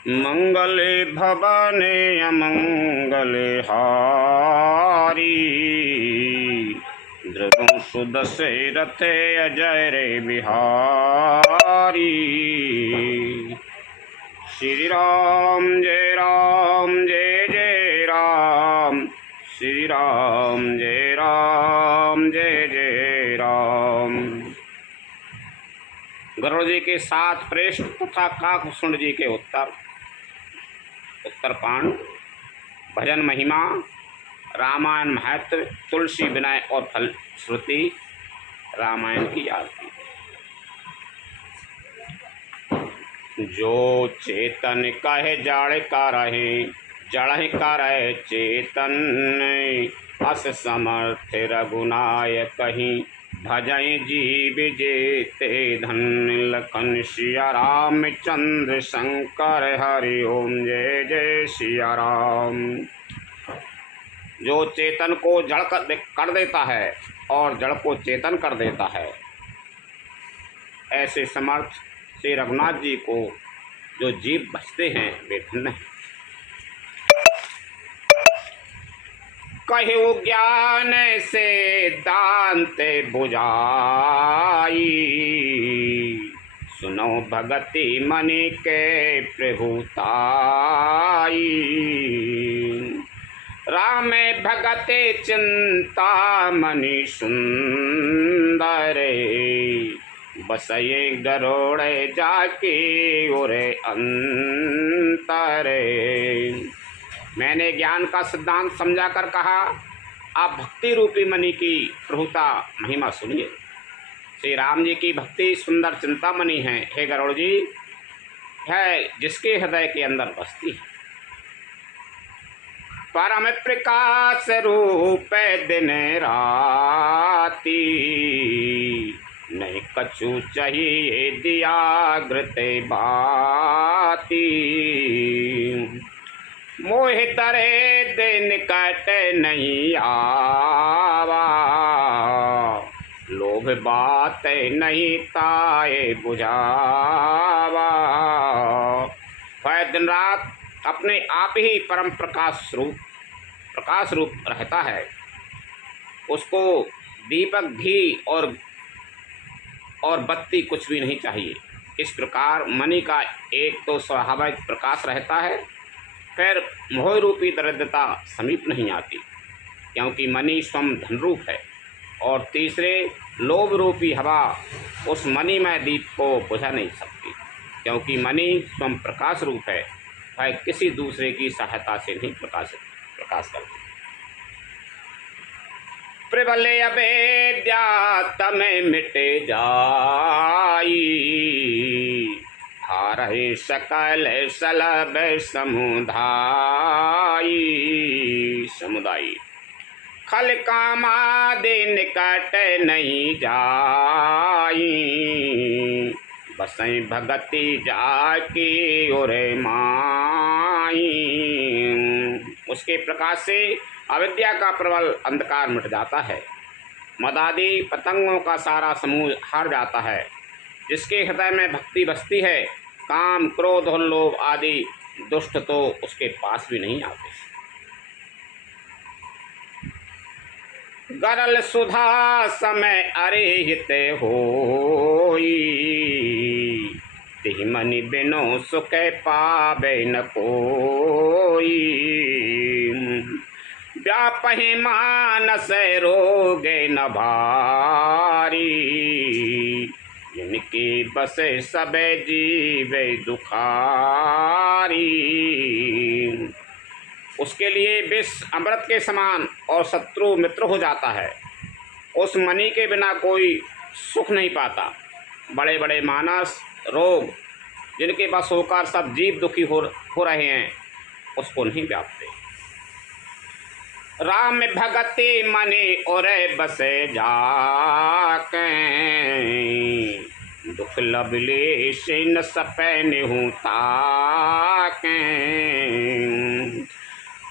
मंगले भवने अमंगले हारी। ध्रुव सुदशरथे अजय रे बिहारी। श्री राम जय राम जय जय राम। श्री राम जय राम जय जय राम। गरुड़ जी के 7 पृष्ठ तथा काकभूषण जी के उत्तरकांड, भजन महिमा, रामायण महत्व, तुलसी विनय और फलश्रुति, रामायण की आरती। जो चेतन कहे जड़ का रहे, जड़ करे चेतन। अस समर्थ रघुनायक कहीं, भजय जीव जेते धन। लखन सिया रामचंद्र शंकर हरि ओम जय जय सिया राम। जो चेतन को जड़ कर देता है और जड़ को चेतन कर देता है, ऐसे समर्थ श्री रघुनाथ जी को जो जीव बचते हैं वे धन्य हैं। कहु ज्ञान से दांत बुझाई। सुनो भगति मनि के प्रभुताई। राम भगते चिंता मनि सुंदरे। बसये गरोड़े जाके ओरे अंतरे। मैंने ज्ञान का सिद्धांत समझा कर कहा, आप भक्ति रूपी मणि की प्रभुता महिमा सुनिए। श्री राम जी की भक्ति सुंदर चिंतामणि है, हे गरुड़ जी, है जिसके हृदय के अंदर बसती है। परम प्रकाश रूप दिन राती। नहीं कछु चाहिए दिया घृते बाती। मोहि तरे दिन कट नहीं आवा। लोभ बात नहीं ताए बुझावा। वह दिन रात अपने आप ही परम प्रकाश रूप रहता है। उसको दीपक घी और बत्ती कुछ भी नहीं चाहिए। इस प्रकार मणि का एक तो स्वाभाविक प्रकाश रहता है, फिर मोह रूपी दरिद्रता समीप नहीं आती, क्योंकि मणि स्वयं धनरूप है। और तीसरे, लोभ रूपी हवा उस मणिमय दीप को बुझा नहीं सकती, क्योंकि मणि स्वयं प्रकाश रूप है, वह किसी दूसरे की सहायता से नहीं प्रकाश करती। प्रबल अवेद्या तमें मिटे जाई। हारहि सकल सलभ समुदायी। खल कामादि निकट नहीं जाई। बसई भगति जाकी ओरे माई। उसके प्रकाश से अविद्या का प्रबल अंधकार मिट जाता है। मदादि पतंगों का सारा समूह हार जाता है। जिसके हृदय में भक्ति बसती है, काम क्रोध और लोभ आदि दुष्ट तो उसके पास भी नहीं आते। गरल सुधा समय अरेहित होई। तिहि मनि बिनु सुख पावे न कोई। व्यापहि मानस रोगे न भारी। जिनकी बसे सबे जीवे दुखारी। उसके लिए विष अमृत के समान और शत्रु मित्र हो जाता है। उस मणि के बिना कोई सुख नहीं पाता। बड़े बड़े मानस रोग जिनके बस होकर सब जीव दुखी हो रहे हैं, उसको नहीं व्यापते। राम भगति मनि ओरे बसे जाके। दुख लबले से न सपै निहु ताके।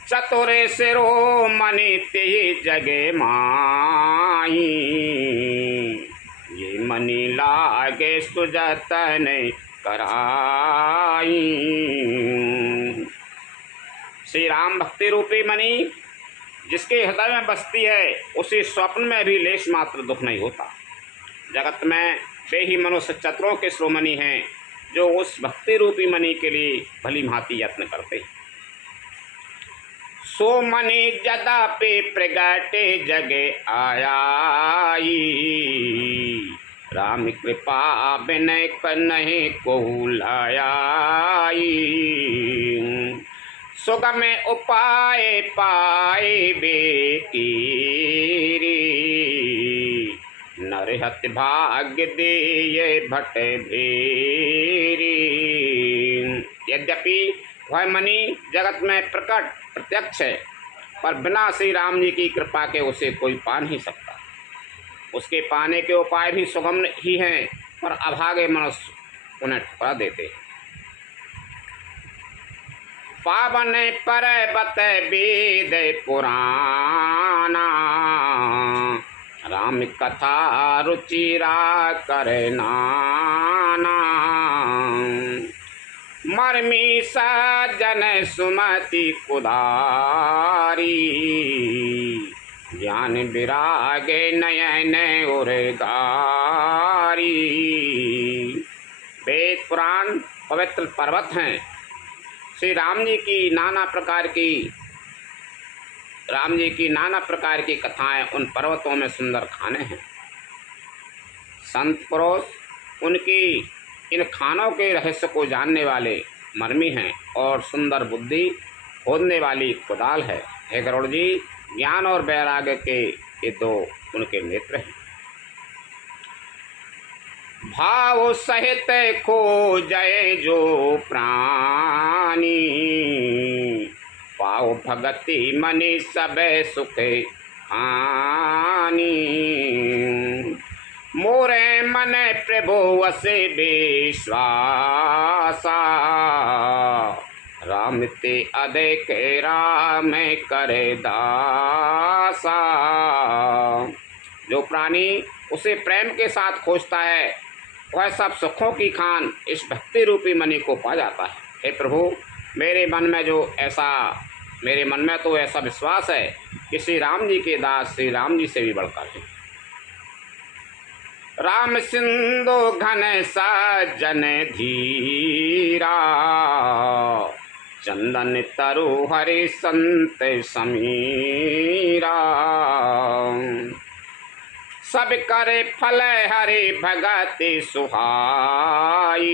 चतुरे सिरो मनि ते जगे माई। ये मनि लागे सुजतन कराई। श्री राम भक्ति रूपी मणि जिसके हृदय में बसती है उसे स्वप्न में भी लेश मात्र दुख नहीं होता। जगत में वे ही मनुष्य चतुरों के शिरोमणि हैं जो उस भक्ति रूपी मणि के लिए भली भांति यत्न करते हैं। सो मणि जदापि प्रगटे जगे आयाई, राम कृपा बिनय कन्है कोहु लायाई। सुगम उपाय पाए बेकीरी, नरहत भाग्य देय भट भेरी। यद्यपि वह मणि जगत में प्रकट प्रत्यक्ष है, पर बिना श्री राम जी की कृपा के उसे कोई पा नहीं सकता। उसके पाने के उपाय भी सुगम ही हैं, पर अभागे मनुष्य उन्हें ठुकरा देते हैं। पावन पर बत वेद पुराना, राम कथा रुचिरा कर नाना। मर्मी सज्जन सुमति कुदारी, ज्ञान विराग नयन उर्गारी। वेद पुराण पवित्र पर्वत हैं। श्री राम जी की नाना प्रकार की कथाएं उन पर्वतों में सुंदर खाने हैं। संत पुरुष उनकी इन खानों के रहस्य को जानने वाले मर्मी हैं और सुंदर बुद्धि खोदने वाली कुदाल है। हे गरुड़ जी, ज्ञान और वैराग्य के ये दो उनके नेत्र हैं। भाव सहित खो जय जो प्राणी, पाओ भगति मनि सब सुख हानि। मोरे मन प्रभु वसे विश्वासा, राम ते अधिक राम करे दासा। जो प्राणी उसे प्रेम के साथ खोजता है वह सब सुखों की खान इस भक्ति रूपी मणि को पा जाता है। हे प्रभु, मेरे मन में तो ऐसा विश्वास है कि श्री राम जी के दास श्री राम जी से भी बढ़कर हैं। राम सिंधु घन सज्जन धीरा, चंदन तरु हरि संत समीरा। सब करे फल हरि भगति सुहाई,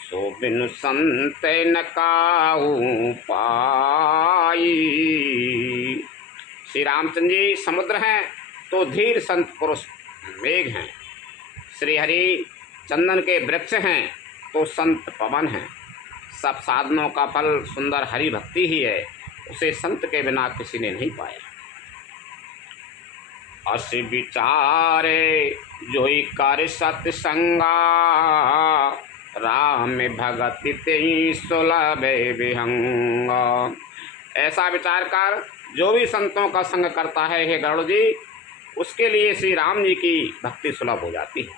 सो बिनु संत न काहू पाई। श्री रामचंद्र जी समुद्र हैं तो धीर संत पुरुष मेघ हैं। श्री हरि चंदन के वृक्ष हैं तो संत पवन हैं। सब साधनों का फल सुंदर हरि भक्ति ही है, उसे संत के बिना किसी ने नहीं पाया। अस विचारे जोई कर सत्संगा, राम भगति तेई सुलभ विहंगा। ऐसा विचार कर जो भी संतों का संग करता है, हे गरुड़ जी, उसके लिए श्री राम जी की भक्ति सुलभ हो जाती है।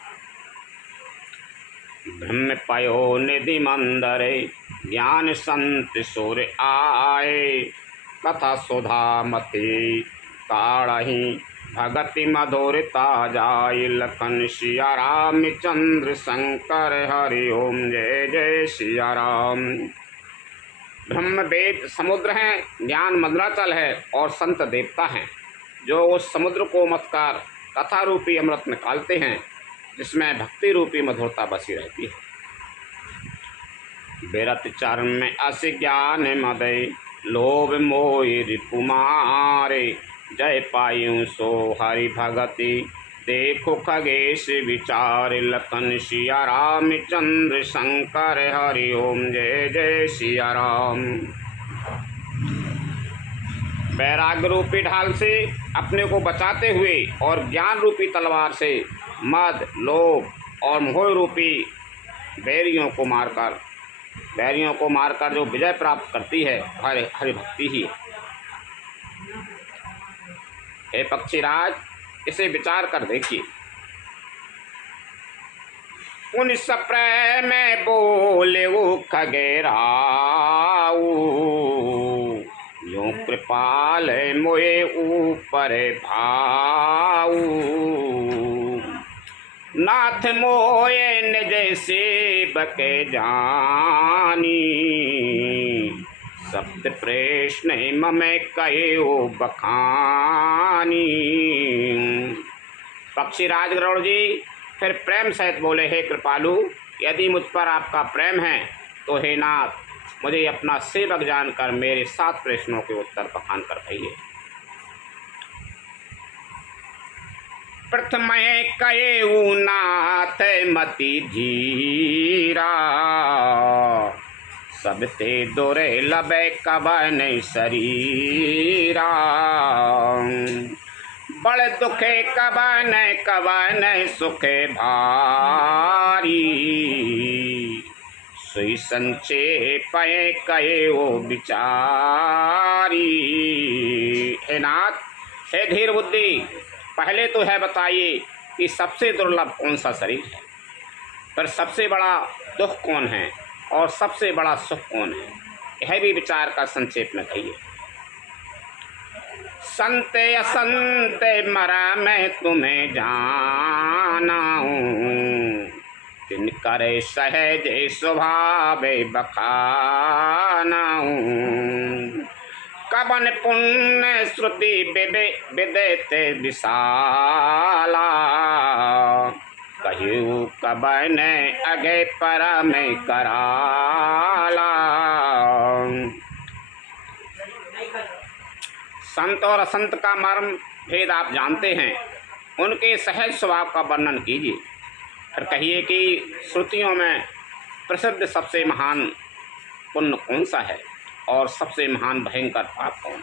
ब्रह्म पयो निधि मंदरे, ज्ञान संत सुर आए। कथा सुधा मति काढ़ी, भगति मधुरता जाय। लखन सिया राम चंद्र शंकर हरि ओम जय जय सिया राम। ब्रह्म वेद समुद्र हैं, ज्ञान मंदराचल है और संत देवता हैं जो उस समुद्र को मतकार कथा रूपी अमृत निकालते हैं जिसमें भक्ति रूपी मधुरता बसी रहती है। बेरत चरण में अस ज्ञान मदय, लोभ मोह रिपुमारे। जय पायूं सो हरि भगति, देखो खगेश विचार। लखन सिया राम चंद्र शंकर हरि ओम जय जय सिया राम। वैराग्य रूपी ढाल से अपने को बचाते हुए और ज्ञान रूपी तलवार से मद, लोभ और मोह रूपी बैरियों को मारकर जो विजय प्राप्त करती है हरि भक्ति ही है। हे पक्षीराज, इसे विचार कर देखिए। उन सप्रेम में बोले वो खगेराऊ, कृपाल मोए ऊपर भाऊ, नाथ मोए निज सेवक जानी, सप्त प्रश्न मम कयो बखानी। पक्षीराज गरुड़ जी फिर प्रेम सहित बोले, हे कृपालु, यदि मुझ पर आपका प्रेम है तो हे नाथ, मुझे अपना सेवक जानकर मेरे 7 प्रश्नों के उत्तर बखान कर कहिए। प्रथम कये नाथ मति धीरा, सबते दुर्लभ कवन शरीरा, बड़ दुखे कवन कवन सुख भारी, सोई संक्षेप कहे वो विचारी। हे नाथ, हे धीर बुद्धि, पहले तो है बताइए कि सबसे दुर्लभ कौन सा शरीर है, फिर सबसे बड़ा दुख कौन है और सबसे बड़ा सुख कौन है, यह भी विचार का संक्षेप में कहिए। संत असंत मरा मैं तुम्हें जाना हूँ, तिनकर सहज स्वभाव बखाना हूँ, कवन पुण्य श्रुति विदित विशाला, कहूँ कवन अगे परम कराला। संत और असंत का मर्म भेद आप जानते हैं, उनके सहज स्वभाव का वर्णन कीजिए। फिर कहिए कि श्रुतियों में प्रसिद्ध सबसे महान पुण्य कौन सा है और सबसे महान भयंकर पाप कौन है।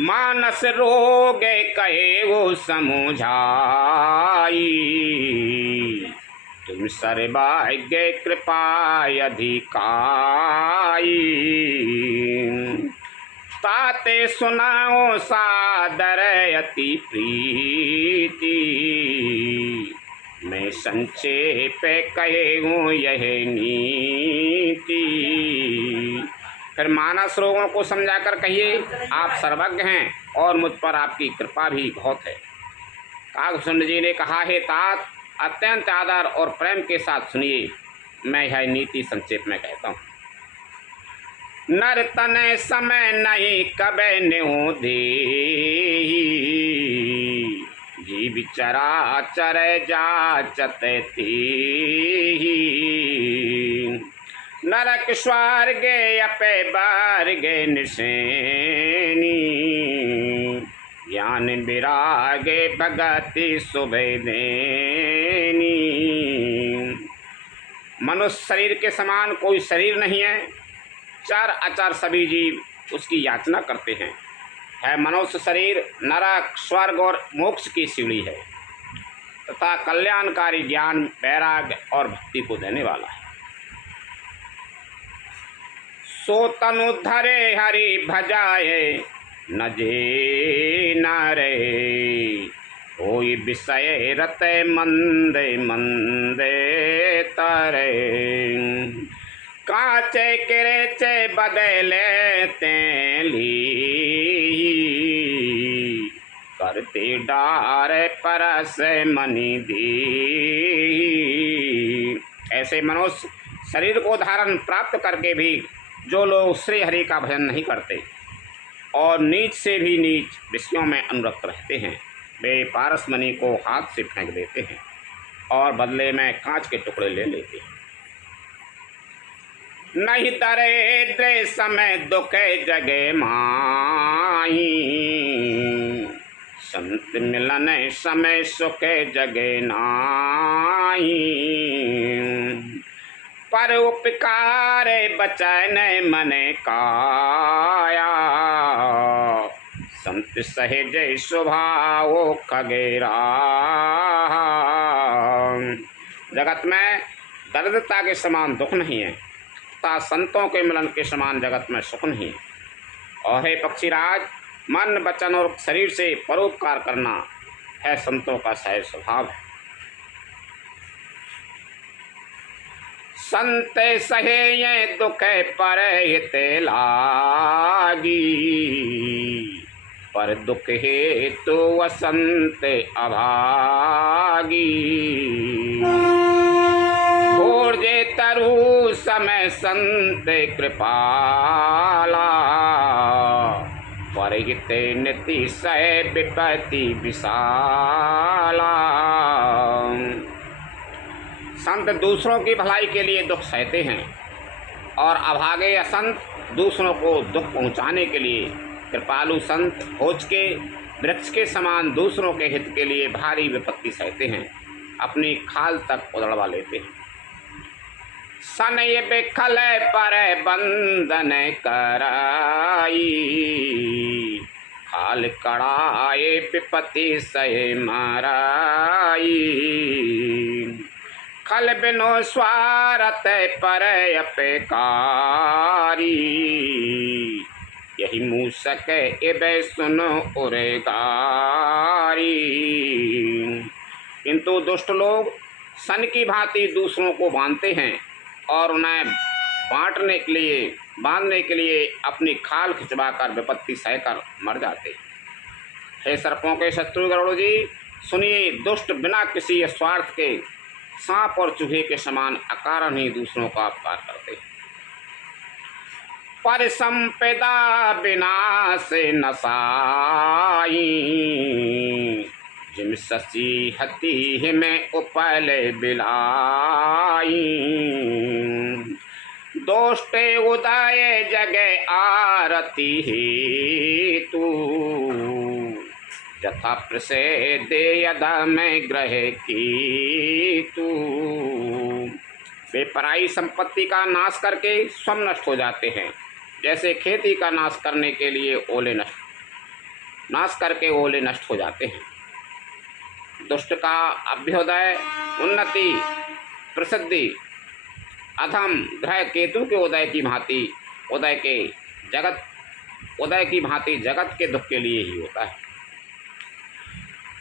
मानस रोग कहे वो समझाई, तुम सर्वज्ञ कृपा अधिकाई, ताते सुनाओ सादर अति प्रीति, मैं संक्षेप कहूँ यह नीति। फिर मानस रोगों को समझाकर कहिए, आप सर्वज्ञ हैं और मुझ पर आपकी कृपा भी बहुत है। काकभूषण जी ने कहा, हे तात, अत्यंत आदर और प्रेम के साथ सुनिए, मैं यह नीति संक्षेप में कहता हूँ। नर तन समय नहीं कबे न्यों देही, जीव चराचर जाचत तेहि, नरक स्वर्ग अपे वर्ग निसेनी, ज्ञान विराग भगति शुभे देनी। मनुष्य शरीर के समान कोई शरीर नहीं है, चार अचार सभी जीव उसकी याचना करते हैं। है मनुष्य शरीर नरक स्वर्ग और मोक्ष की सीढ़ी है तथा कल्याणकारी ज्ञान वैराग्य और भक्ति को देने वाला है। सो तनु धरे हरि भजाए न जे नारे, कोई विषय रते मंदे मंदे तारे, काचे किरेचे बदले तेली, करते डार परस मनि दी। ऐसे मनुष्य शरीर को धारण प्राप्त करके भी जो लोग श्री हरि का भजन नहीं करते और नीच से भी नीच विषयों में अनुरक्त रहते हैं, वे पारसमणि को हाथ से फेंक देते हैं और बदले में कांच के टुकड़े ले लेते हैं। नहीं तरे दे समय दुखे जगे माही, संत मिलन समय सुखे जगे नाही, पर उपकार बचन मन काया, संत सहज स्वभाव खगेरा। जगत में दरिद्रता के समान दुख नहीं है तथा संतों के मिलन के समान जगत में सुख नहीं है। और हे पक्षीराज, मन वचन और शरीर से परोपकार करना है संतों का सहज स्वभाव है। संत सहे ये दुख पर हित लागी, पर दुख हेतु वसंत अभागी। घोर जे तरु समय संत कृपाला, पर हित नीति सह विपत्ति विशाला। संत दूसरों की भलाई के लिए दुख सहते हैं और अभागे असंत दूसरों को दुख पहुंचाने के लिए कृपालु संत खोज के वृक्ष के समान दूसरों के हित के लिए भारी विपत्ति सहते हैं, अपनी खाल तक उधड़वा लेते हैं। सनय बिखल पर बंधन कराई, खाल कड़ाए विपत्ति सहे मराई। खल बिनो स्वार्थ पर अपकारी, यही मूसक एबे सुनो उरेगारी। किंतु दुष्ट लोग सन की भांति दूसरों को बांधते हैं और उन्हें बांधने के लिए अपनी खाल खिंचवाकर विपत्ति सहकर मर जाते हैं। हे सर्पों के शत्रु गरुड़ जी, सुनिए, दुष्ट बिना किसी स्वार्थ के सांप और चूहे के समान अकारण ही दूसरों का अपकार करते हैं। पर संपदा विनाश नसाई, जिम ससी हती में उपल बिलाई। दोष्टे उदय जगह आरती हेतु, यथा प्रसेद यदा में ग्रह की तू। वे पराई संपत्ति का नाश करके स्वयं नष्ट हो जाते हैं, जैसे खेती का नाश करने के लिए नाश करके ओले नष्ट हो जाते हैं। दुष्ट का अभ्युदय उन्नति प्रसिद्धि अधम ग्रह केतु के उदय की भांति जगत के दुख के लिए ही होता है।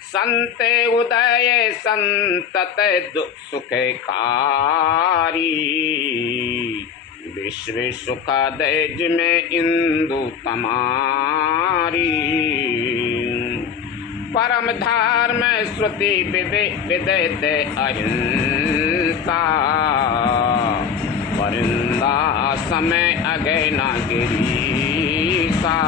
संत उदय संतत सुखकारी, विश्व सुख दैज में इंदु तमारी। परम धर्म श्रुति विदित अहिंसा, परिंदा समय अगय न गिरीसा।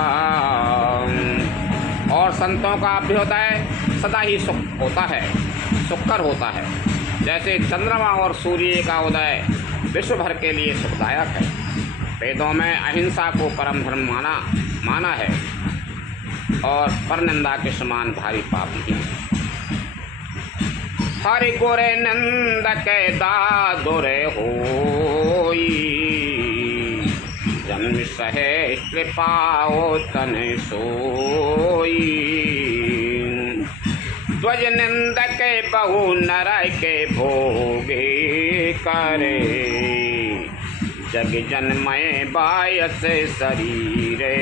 और संतों का अभ्युदय सदा ही सुख होता है, सुखकर होता है, जैसे चंद्रमा और सूर्य का उदय विश्व भर के लिए सुखदायक है। वेदों में अहिंसा को परम धर्म माना है और परनिंदा के समान भारी पाप नहीं है। हरि गोरे नंदक दादुरे होई, जन्म सहे कृपाओ तन सोई। ध्वज निंदक बहु नरय के भोगे करे, जग जन्मय बायस शरीरे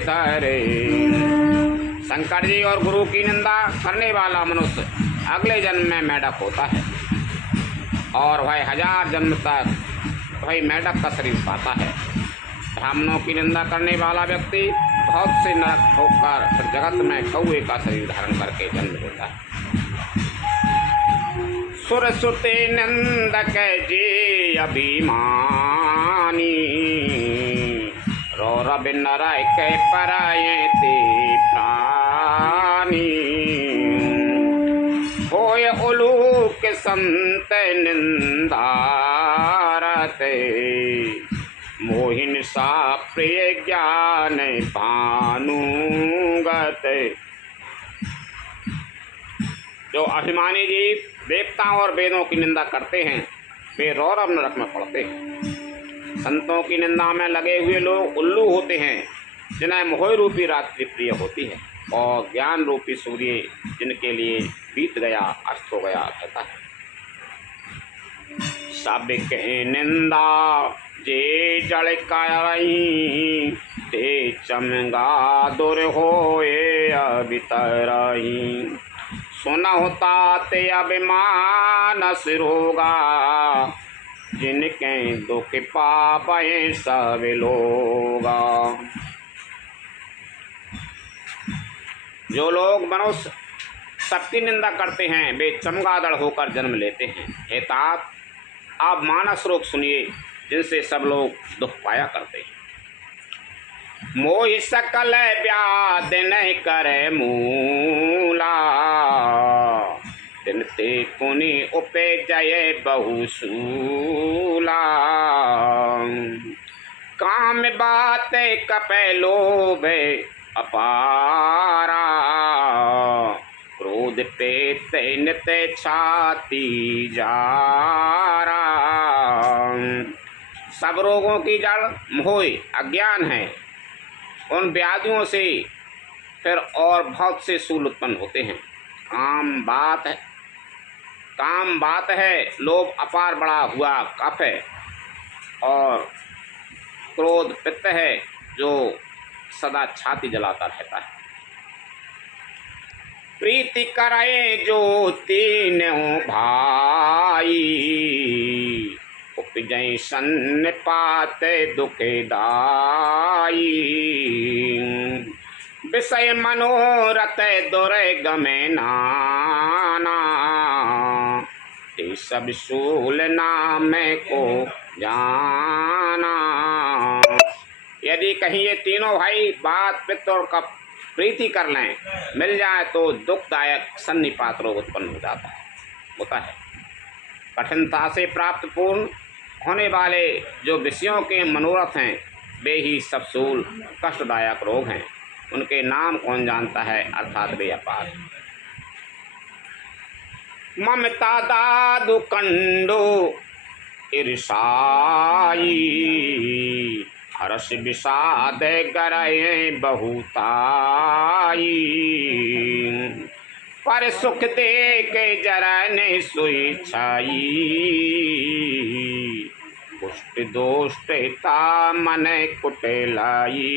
धरे। शंकर जी और गुरु की निंदा करने वाला मनुष्य अगले जन्म में मेढक होता है और वह 1000 जन्म तक वही मेढक का शरीर पाता है। ब्राह्मणों की निंदा करने वाला व्यक्ति बहुत से नरक ठोककर फिर जगत में कौए का शरीर धारण करके जन्म लेता है। सुर सुते नंदक जे अभिमानी, रौरव नरय के पराये ते प्राणी। होय उलूक संत निंदारते, मोहिन सा प्रिय ज्ञान भानुगत। जो अभिमानी जीव देवताओं और वेदों की निंदा करते हैं वे रौरव नरक में पड़ते हैं। संतों की निंदा में लगे हुए लोग उल्लू होते हैं, जिन्हें मोह रूपी रात्रि प्रिय होती है, और ज्ञान रूपी सूर्य जिनके लिए बीत गया अस्त हो गया रहता है। सबके निंदा जे जड़ करही, ते चमगा दुर होए अबितरही। सुनहुता ते अभिमान सिरोगा, जिनके दुख पापे सब लोगा। जो लोग मनुष्य सबकी निंदा करते हैं वे चमगादड़ होकर जन्म लेते हैं। हे तात, आप मानस रोग सुनिए जिनसे सब लोग दुख पाया करते हैं। मोहि सकल व्याध नहीं करे मूला, दिन ते पुनि उपजय बहुसूला। काम बात कपै लोभ अपारा, क्रोध पे नित छाती जारा। सब रोगों की जड़ मोह अज्ञान है। उन व्याधियों से फिर और बहुत से सूल उत्पन्न होते हैं। काम बात है, लोभ अपार बढ़ा हुआ कफ है, और क्रोध पित्त है जो सदा छाती जलाता रहता है। प्रीति कराए जो तीनों भाई, उपजय सन्निपात दुखदाई। विषय मनोरथ दुर्गमे नाना, ते सब सूल नाम को जाना। यदि कहीं ये तीनों भाई बात पित्त और कफ प्रीति कर लें, मिल जाए तो दुखदायक सन्निपात रोग उत्पन्न होता है। कठिनता से प्राप्त पूर्ण होने वाले जो विषयों के मनोरथ हैं वे ही सब सूल कष्टदायक रोग हैं। उनके नाम कौन जानता है, अर्थात वे अपार। ममता दादु कंडो ईर्षाई, हर्ष विषाद गरय बहुताई। पर सुख दे के जरन सुई छाई, पुष्ट दोष्टता मन कुटिलाई।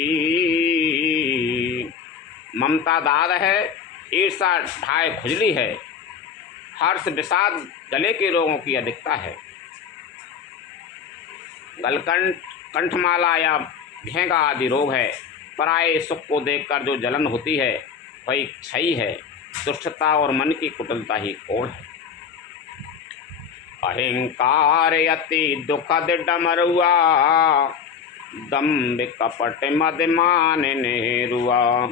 ममता दाद है, ईर्षा ढाई खुजली है, हर्ष विषाद गले के रोगों की अधिकता है, गलकंठ कंठमाला या घेंगा आदि रोग है। पराये सुख को देखकर जो जलन होती है वही क्षय है। दुष्टता और मन की कुटिलता ही कोढ़ है। अहंकार अति दुखद डमरुआ, दम्भ कपट मदमान नेरुआ।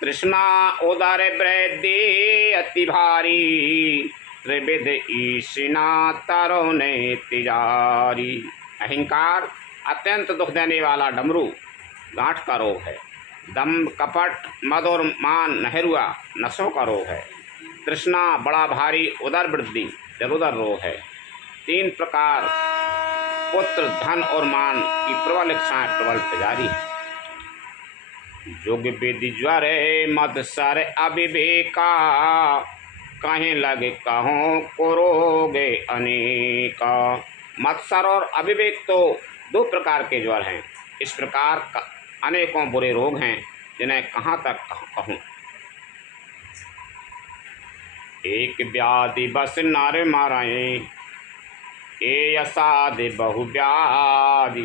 तृष्णा उदर वृद्धि अति भारी, त्रिविध ईशिना तरुण तिजारी। अहंकार अत्यंत दुख देने वाला डमरू गांठ का रोग है। दम्भ कपट मद और मान नहरुआ नसों का रोग है। तृष्णा बड़ा भारी उदर वृद्धि जरोदर रोग है। तीन प्रकार पुत्र धन और मान की प्रबल इच्छाएं प्रबल तिजारी है। युग विधि ज्वर मत्सर अविवेका, कहीं लगे कहों कुरोगे अनेका। मत्सर और अविवेक तो दो प्रकार के ज्वर हैं। इस प्रकार अनेकों बुरे रोग हैं जिन्हें कहाँ तक कहूँ। एक व्याधि बस नर मारें, ए असाधि बहु व्याधि।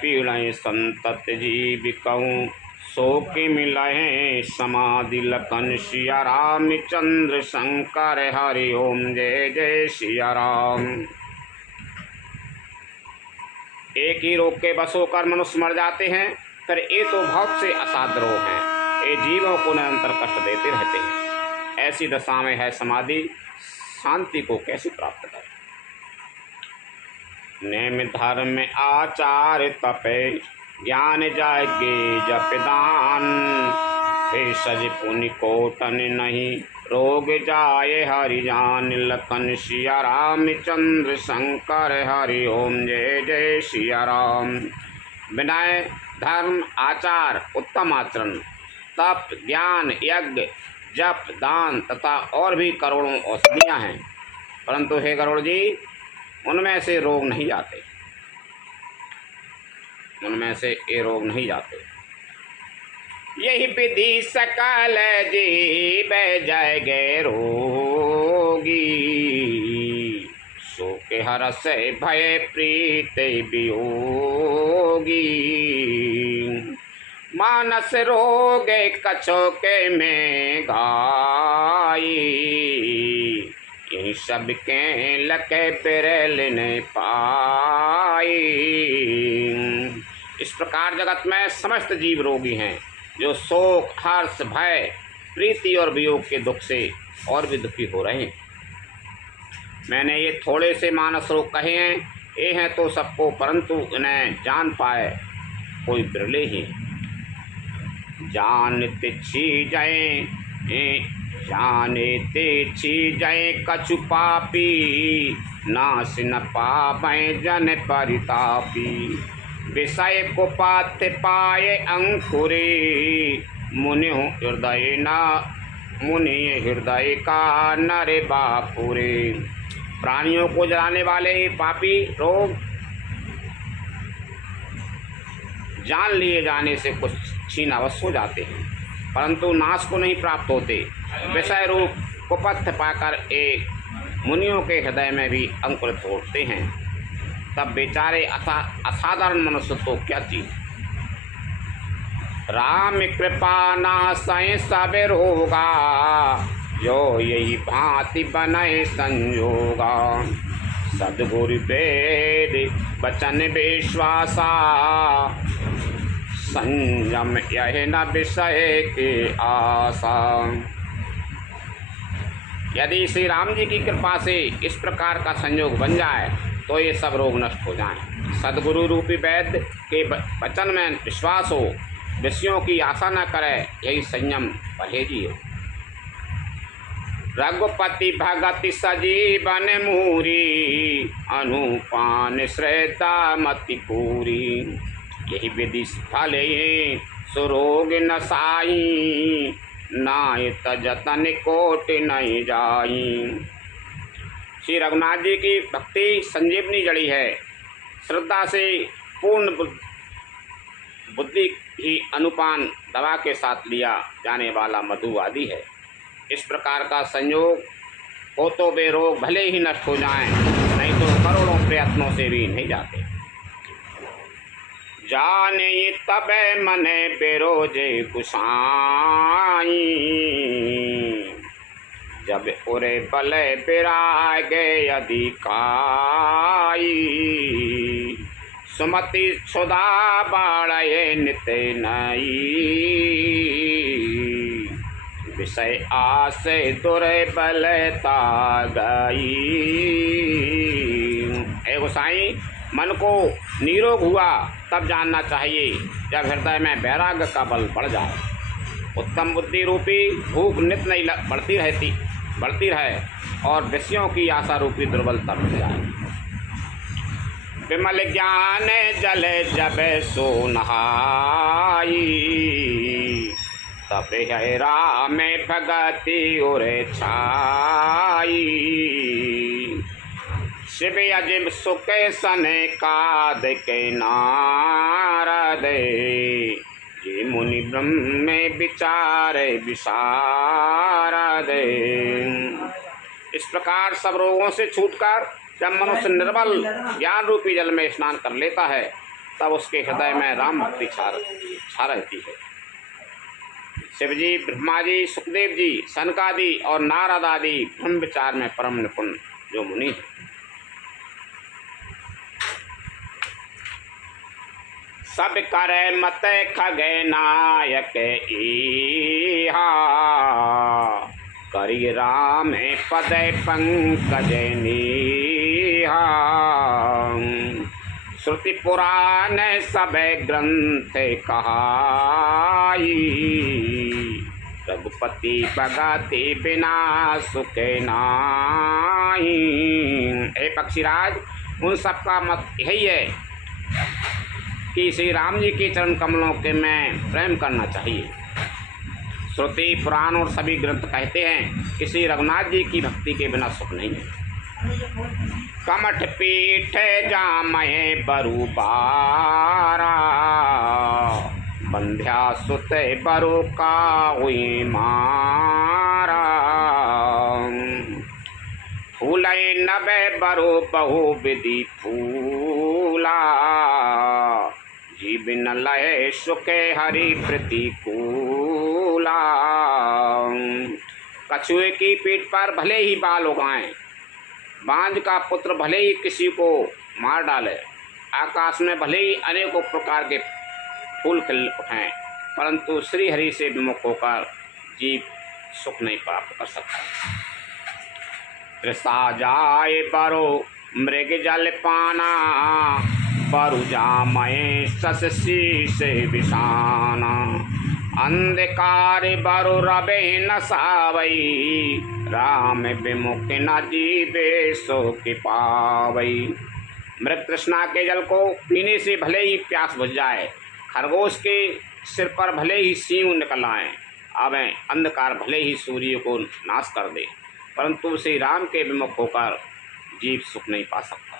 पीड़ें संतत जीव कहूँ, शोक मिलहे समाधि। लखन सिया रामचंद्र शंकर हरि ओम जय जय सिया राम। एक ही रोग के बस होकर मनुष्य मर जाते हैं, फिर ये तो बहुत से असाध्य रोग हैं। ये जीवों को निरंतर कष्ट देते रहते हैं। ऐसी दशा में है समाधि, शांति को कैसे प्राप्त करें। नेम धर्म आचार तपे, ज्ञान जागे जप दान। भेषज पुनि कोटन नहीं, रोग जाए हरि जान। लखन सिया रामचंद्र शंकर हरि ओम जय जय सिया राम। विनय धर्म आचार उत्तम आचरण, तप ज्ञान यज्ञ जप दान तथा और भी करोड़ों औषधियाँ हैं, परंतु हे गरुड़ जी उनमें से रोग नहीं जाते, उनमें से ये रोग नहीं जाते। यही विधि सकल जीव जय गए रोगी, शोक के हरस भय प्रीत वियोगी। मानस रोग कछो के में घाई, यही सब के लके बिरल न पाई। इस प्रकार जगत में समस्त जीव रोगी हैं, जो शोक, हर्ष, भय, प्रीति और वियोग के दुख से और भी दुखी हो रहे हैं। मैंने ये थोड़े से मानस रोग कहे हैं, ये हैं तो सबको, परंतु इन्हें जान पाए कोई बिरले ही। जानते छी जाए कछु पापी, नाश न पावै जन परितापी। विषय को पाते पाए अंकुरे, मुनि हृदय का नरे बापुरे। प्राणियों को जलाने वाले पापी रोग जान लिए जाने से कुछ छीन अवश्य हो जाते हैं, परंतु नाश को नहीं प्राप्त होते। विषय रूप कुपथ पाकर एक मुनियों के हृदय में भी अंकुरित होते हैं, तब बेचारे असाधारण मनुष्य तो क्या चीज। राम कृपा नासै सब रोगा, जो यही भांति बनय संयोगा। सद्गुरु वेद वचन विश्वासा, संयम यह न विषय के आशा। यदि श्री राम जी की कृपा से इस प्रकार का संयोग बन जाए तो ये सब रोग नष्ट हो जाएं। सद्गुरु रूपी वैद्य के वचन में विश्वास हो, विषयों की आशा न करे, यही संयम परहेजी है। रघुपति भगति सजीवन मूरी, अनुपान श्रद्धा मति पूरी। यही विधि फल ये सुरोग नसाई, नाय तजतन कोट नहीं जाई। श्री रघुनाथ जी की भक्ति संजीवनी जड़ी है। श्रद्धा से पूर्ण बुद्धि ही अनुपान दवा के साथ लिया जाने वाला मधु आदि है। इस प्रकार का संयोग हो तो वे रोग भले ही नष्ट हो जाएं, नहीं तो करोड़ों प्रयत्नों से भी नहीं जाते। जाने तबे मने बेरोजे गुसाई, जब उरे बले बिरागे अधिकाई। सुमति क्षुदा बाड़े नित नई, विषय आसे दुर्बलता गई। ए गोसाई, मन को निरोग हुआ तब जानना चाहिए जब हृदय में वैराग्य का बल बढ़ जाए। उत्तम बुद्धि रूपी भूख नित नहीं बढ़ती रहे और विषयों की आशा रूपी दुर्बलता मिट जाए। विमल ज्ञान जल जब सो नहाई, तब है राम भगति और छाई। शिव अजिब सुख सन काद के नारद, ये मुनि ब्रह्म विचार विशारद। इस प्रकार सब रोगों से छूटकर जब मनुष्य निर्मल ज्ञान रूपी जल में स्नान कर लेता है, तब उसके हृदय में राम भक्ति छा रहती है। शिवजी, ब्रह्मा जी, सुखदेव जी, सनकादि और नारद आदि ब्रह्म विचार में परम निपुण जो मुनि है, सब करे मत खगे नायक इहा, करि राम पद पंकज नीहा। श्रुति पुराण सब ग्रंथ कहाई, रघुपति भगति बिना सुख नाई। हे पक्षीराज, उन सबका मत यही है कि श्री राम जी के चरण कमलों के में प्रेम करना चाहिए। श्रुति, पुराण और सभी ग्रंथ कहते हैं कि श्री रघुनाथ जी की भक्ति के बिना सुख नहीं है। कमठ पीठ जामय बरु बारा, बंध्या सुत बरु काहुई मारा। फूलय नभे बरो बहु विधि फूला, जीवन लय सुखे हरि प्रतिकूला। कछुए की पीठ पर भले ही बाल उगाएं, बांझ का पुत्र भले ही किसी को मार डाले, आकाश में भले ही अनेकों प्रकार के फूल खिल उठें, परंतु श्री हरि से विमुख होकर जीव सुख नहीं प्राप्त कर सकता। तृषा जाए बरो मृग जल पाना, बरु जामय सस शीश बिसाना। अंधकार बरु रबे न सावई, राम विमुख न जीवे सो कि पावई। मृग तृष्णा के जल को पीने से भले ही प्यास बुझ जाए, खरगोश के सिर पर भले ही सींग निकल आए, आवें अंधकार भले ही सूर्य को नाश कर दे, परंतु श्री राम के विमुख होकर जीव सुख नहीं पा सकता।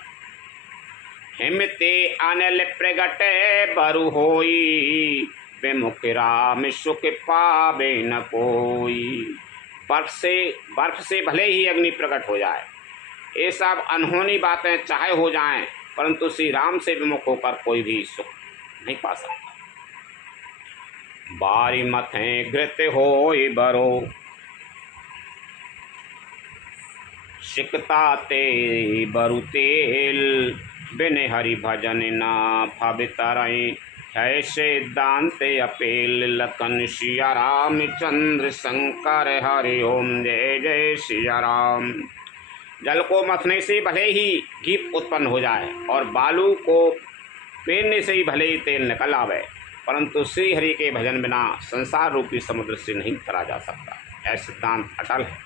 हिमते अनिल प्रगटे बरु होई, विमुख राम सुख पावे न कोई। बर्फ से भले ही अग्नि प्रकट हो जाए, ये सब अनहोनी बातें चाहे हो जाएं, परंतु श्री राम से विमुख होकर कोई भी सुख नहीं पा सकता। बारी मथें घृत होई बरो, सिकता ते बरु तेल। बिन हरि भजन ना भवितरई, ऐसे दांते अपेल। लखन सिया राम चंद्र शंकर हरि ओम जय जय सिया राम। जल को मथने से भले ही घी उत्पन्न हो जाए और बालू को पेरने से ही भले ही तेल निकल आवे, परंतु श्री हरि के भजन बिना संसार रूपी समुद्र से नहीं तरा जा सकता। यह सिद्धांत अटल है।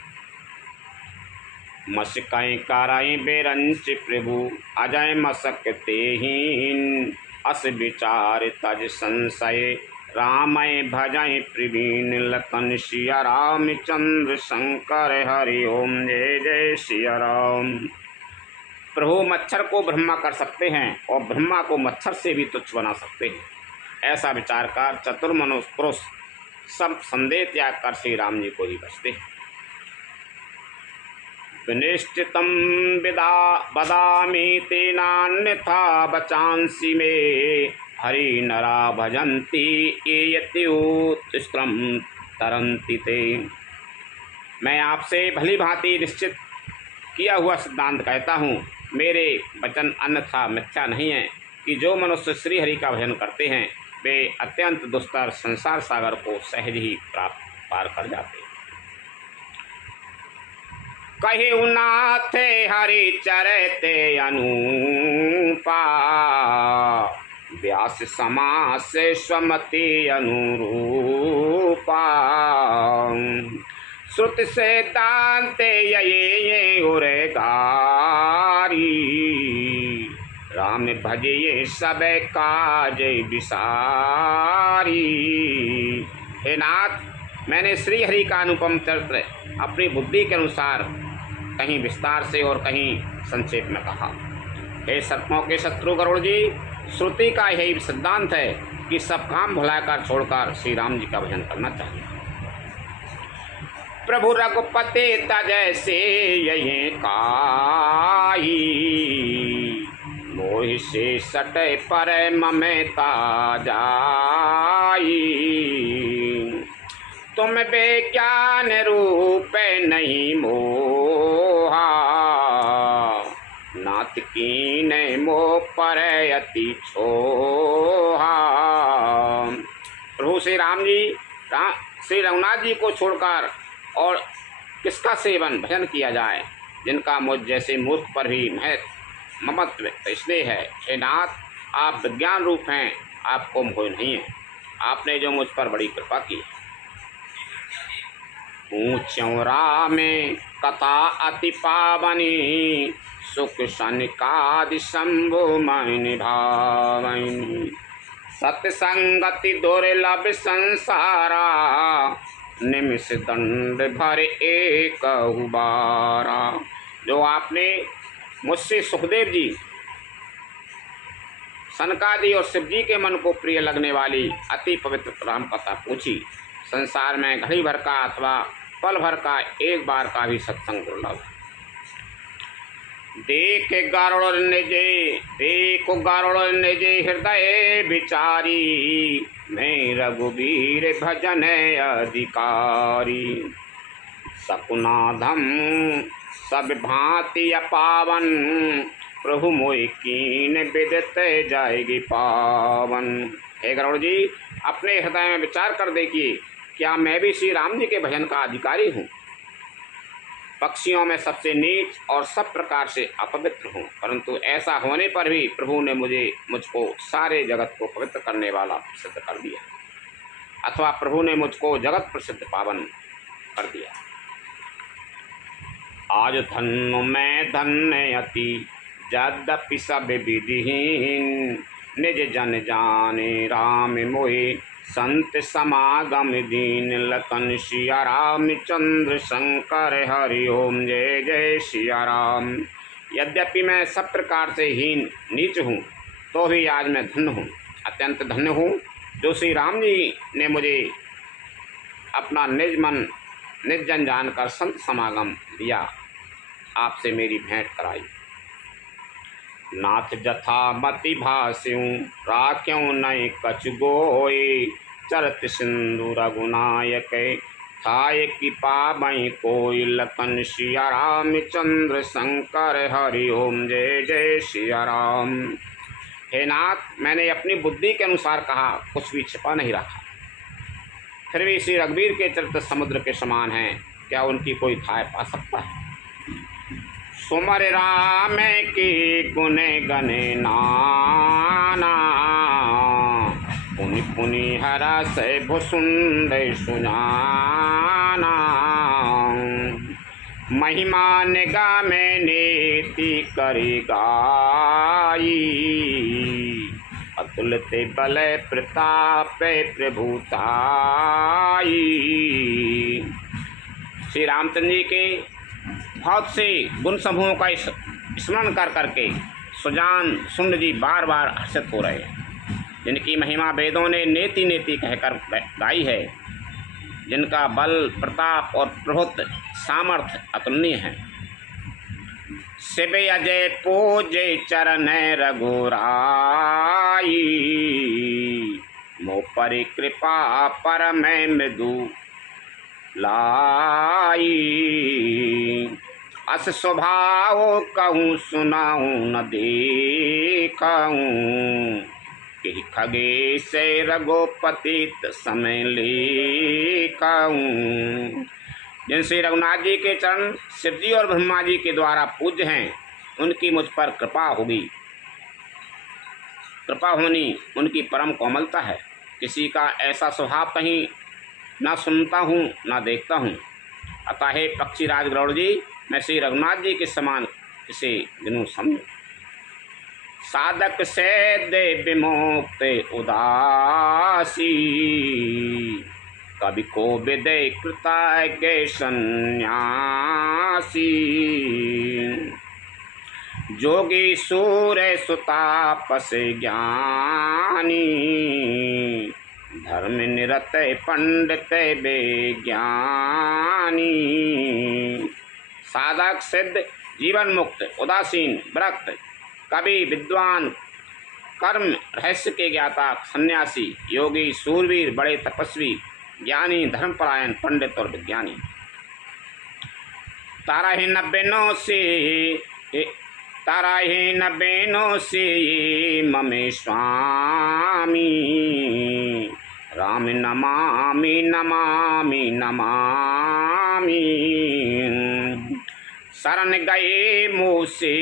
मस्कई कराई बेरंच प्रभु, अजय मसकते हीन। अस विचार तज संशय, रामय भजय प्रवीण। लखन सिया राम चंद्र शंकर हरि ओम जय जय सिया राम। प्रभु मच्छर को ब्रह्मा कर सकते हैं और ब्रह्मा को मच्छर से भी तुच्छ बना सकते हैं, ऐसा विचार कर चतुर्मनुष्य पुरुष सब संदेह त्याग कर श्री राम जी को ही बचते हैं। विनिश्चितम विदा बदामि तेनान्यथा बचांसि में। हरि नरा भजन्ति ये यत्युत्कृष्टं तरन्ति ते। मैं आपसे भली भांति निश्चित किया हुआ सिद्धांत कहता हूँ, मेरे वचन अन्यथा मिथ्या नहीं है कि जो मनुष्य श्री हरि का भजन करते हैं वे अत्यंत दुस्तर संसार सागर को सहज ही पार कर जाते हैं। कहे नाथ हरि चरते अनुपा, व्यास समास स्वमति अनुरूपा। श्रुति से दांते ये उरे गारी, राम भजिए सब काज विसारी। हे नाथ, मैंने श्री हरि का अनुपम चरित्र अपनी बुद्धि के अनुसार कहीं विस्तार से और कहीं संक्षेप में कहा। हे सर्पों के शत्रु गरुड़ जी, श्रुति का यही सिद्धांत है कि सब काम भुलाकर छोड़कर श्री राम जी का भजन करना चाहिए। प्रभु रघुपति तजय से यही काई, मोह से सटे पर ममता जाई। तुम बेज्ञान रूप नहीं मोहा, नाथ कीन मोह पर अति छोहा। प्रभु श्री राम जी श्री रघुनाथ जी को छोड़कर और किसका सेवन भजन किया जाए, जिनका मुझ जैसे मूर्ख पर भी ममत्व स्नेह है। हे नाथ, आप विज्ञान रूप हैं, आपको मोह नहीं है। आपने जो मुझ पर बड़ी कृपा की। ऊंचों में कथा अति पावनी, सुख सनिकादि शंभु मन भावनी। सत्संगति दुर्लभ संसारा, निमिष दंड भर एक बारा। जो आपने मुझसे सुखदेव जी, सनकादि और शिव जी के मन को प्रिय लगने वाली अति पवित्र राम कथा पूछी, संसार में घड़ी भर का अथवा पल भर का एक बार का भी सत्संग दुर्लभ। देखो गरुड़ निजे हृदय विचारी, मैं रघुबीर भजन अधिकारी। सकुनाधम सब भांति अपावन, प्रभु मोहि कीन विदित जाएगी पावन। हे गरुड़ जी, अपने हृदय में विचार कर देखिए, क्या मैं भी श्री राम जी के भजन का अधिकारी हूँ? पक्षियों में सबसे नीच और सब प्रकार से अपवित्र हूँ, परंतु ऐसा होने पर भी प्रभु ने मुझको सारे जगत को पवित्र करने वाला सिद्ध कर दिया, अथवा प्रभु ने मुझको जगत प्रसिद्ध पावन कर दिया। आज धन्य मैं धन्य अति, यद्यपि सब विधिहीन, निज जन जाने राम मोहि, संत समागम दीन, लखन सिया रामचंद्र शंकर हरि ओम जय जय सिया राम। यद्यपि मैं सब प्रकार से हीन नीच हूँ, तो भी आज मैं धन्य हूँ, अत्यंत धन्य हूँ, जो श्री राम जी ने मुझे अपना निज मन निज जन जानकर संत समागम दिया, आपसे मेरी भेंट कराई। नाथ जथा मति भास्यूं, राख्यों नय कछ गोय, चरत सिंधु रघुनायक, थाय की पाबई कोई, लखन सिया रामचंद्र शंकर हरि ओम जय जय सिया राम। हे नाथ, मैंने अपनी बुद्धि के अनुसार कहा, कुछ भी छिपा नहीं रखा। फिर भी श्री रघुवीर के चरित्र समुद्र के समान हैं, क्या उनकी कोई थाय पा सकता है? सुमर राम के गुण गने नाना, पुनि पुनि हरस भुसुंड सुजाना, महिमा निगा में नेति करी गाई, अतुलित बल प्रताप प्रभुताई। श्री रामचंद्र जी के बहुत से गुण समूहों का स्मरण कर करके सुजान सुंड जी बार बार हर्षित हो रहे हैं, जिनकी महिमा वेदों ने नेति नेति कहकर गाई है, जिनका बल प्रताप और प्रभुत्व सामर्थ्य अतुलनीय है। शिव अजय पूजे चरण रघुराई, मो पर कृपा परम मृदु लाई, अस स्वभाव कहूँ सुनाऊँ न देखूँ, कि खगेश रघुपति समय लेखाऊँ। जिन श्री रघुनाथ जी के चरण शिव जी और ब्रह्मा जी के द्वारा पूज्य हैं, उनकी मुझ पर कृपा होगी। कृपा होनी उनकी परम कोमलता है। किसी का ऐसा स्वभाव कहीं ना सुनता हूँ ना देखता हूँ। अतः हे पक्षीराज गरुड़ जी, मैं श्री रघुनाथ जी के समान इसे गिनूं समझूं। साधक से दे विमुक्त उदासी, कवि को विदे कृतज्ञ सन्यासी, जोगी सूर्य सुतापस ज्ञानी, धर्म निरत पंडित विज्ञानी। साधक सिद्ध जीवन मुक्त उदासीन विरक्त कवि विद्वान कर्म रहस्य के ज्ञाता सन्यासी योगी सूरवीर बड़े तपस्वी ज्ञानी धर्मपरायण पंडित और विज्ञानी। तारा ही नब्बेनो से ममे स्वामी, राम नमामि नमामि नमामि, शरण गए मुँह से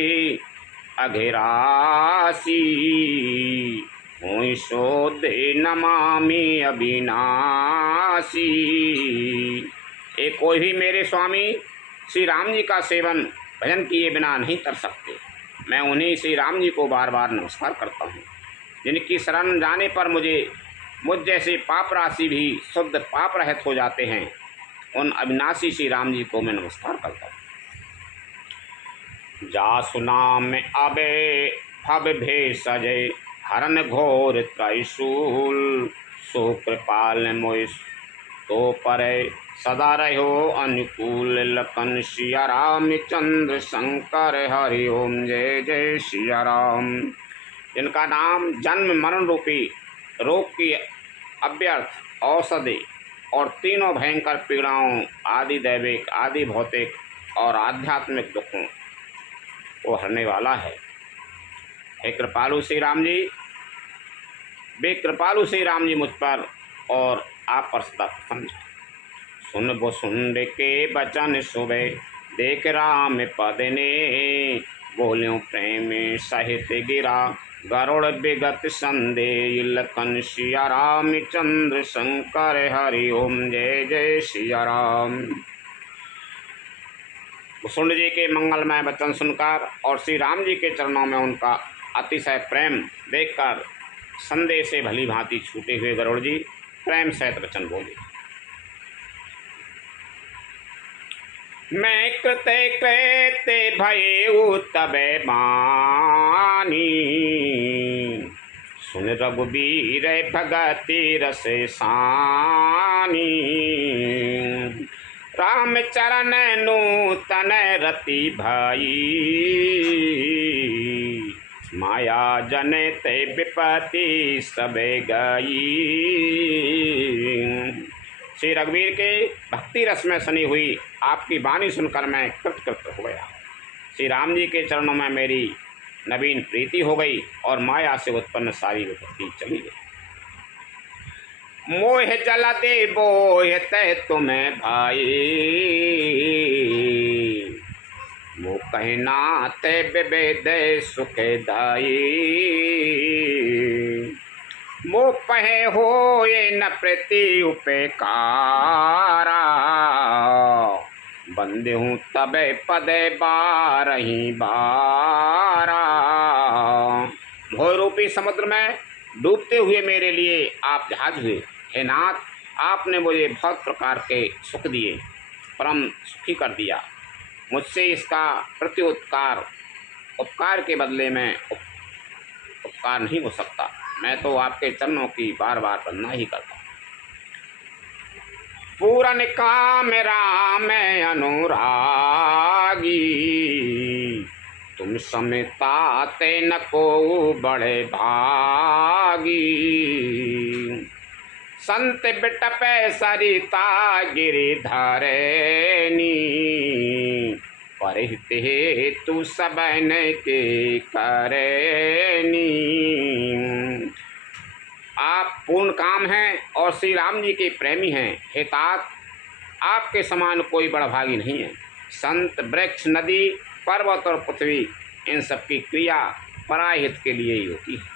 अघिरासी, हुई शोधे नमामि अविनाशी। एक कोई भी मेरे स्वामी श्री राम जी का सेवन भजन किए बिना नहीं कर सकते। मैं उन्हीं श्री राम जी को बार बार नमस्कार करता हूँ, जिनकी शरण जाने पर मुझ जैसे पाप राशि भी शुद्ध पाप रहित हो जाते हैं। उन अविनाशी श्री राम जी को मैं नमस्कार करता हूँ। जासु नाम अबे भव भे सजय, हरन घोर त्रैशूल, सो कृपाल मोय तो परे सदा रहो अनुकूल लखन सिया राम चंद्र शंकर हरि ओम जय जय सिया राम। जिनका नाम जन्म मरण रूपी रोग की अव्यर्थ औषधि और तीनों भयंकर पीड़ाओं आदि दैविक आदि भौतिक और आध्यात्मिक दुखों को हरने वाला है। हे कृपालु श्री राम जी, वे कृपालु श्री राम जी मुझ पर और आप पर सदा प्रसन्न। सुन भुसुंड के बचन सुबह देख राम पद ने, बोल्यों प्रेम सहित गिरा गरुड़ विगत संदेह लखन सिया राम चंद्र शंकर हरि ओम जय जय सिया राम। भुसुंड जी के मंगलमय वचन सुनकर और श्री राम जी के चरणों में उनका अतिशय प्रेम देखकर संदेह से भली भांति छूटे हुए गरुड़ जी प्रेम सहित वचन बोले। मैं कृत्य कृत्य भयउ तबे मानी, सुन रघुबीर भगति रस सानी। राम चरण नूतन रति भई, माया जने ते विपत्ति सबे गई। श्री रघुवीर के भक्ति रस में सनी हुई आपकी वाणी सुनकर मैं कृतकृत हो गया। श्री राम जी के चरणों में मेरी नवीन प्रीति हो गई और माया से उत्पन्न सारी विपत्ति चली गई। मोह जला दे बोह तय तुम्हें भाई, वो कहना ते विभेद सुख दाई। मो पहे होए न प्रति उपेकारा, बंदे हूँ तबे पदे बारही बारा। मोह रूपी समुद्र में डूबते हुए मेरे लिए आप जहाज हुए। हे नाथ, आपने मुझे बहुत प्रकार के सुख दिए, परम सुखी कर दिया। मुझसे इसका उपकार के बदले में उपकार नहीं हो सकता। मैं तो आपके चरणों की बार बार वंदना ही करता हूँ। पूरन काम राम अनुरागी, तुम समिताते न को बड़े भागी। संत बिटपे सरिता गिरिधरनी, परिते तू सबन के करनी। आप पूर्ण काम हैं और श्री राम जी के प्रेमी हैं। हे तात, आपके समान कोई बड़ा भागी नहीं है। संत वृक्ष नदी पर्वत और पृथ्वी इन सब की क्रिया पराहित के लिए ही होती है।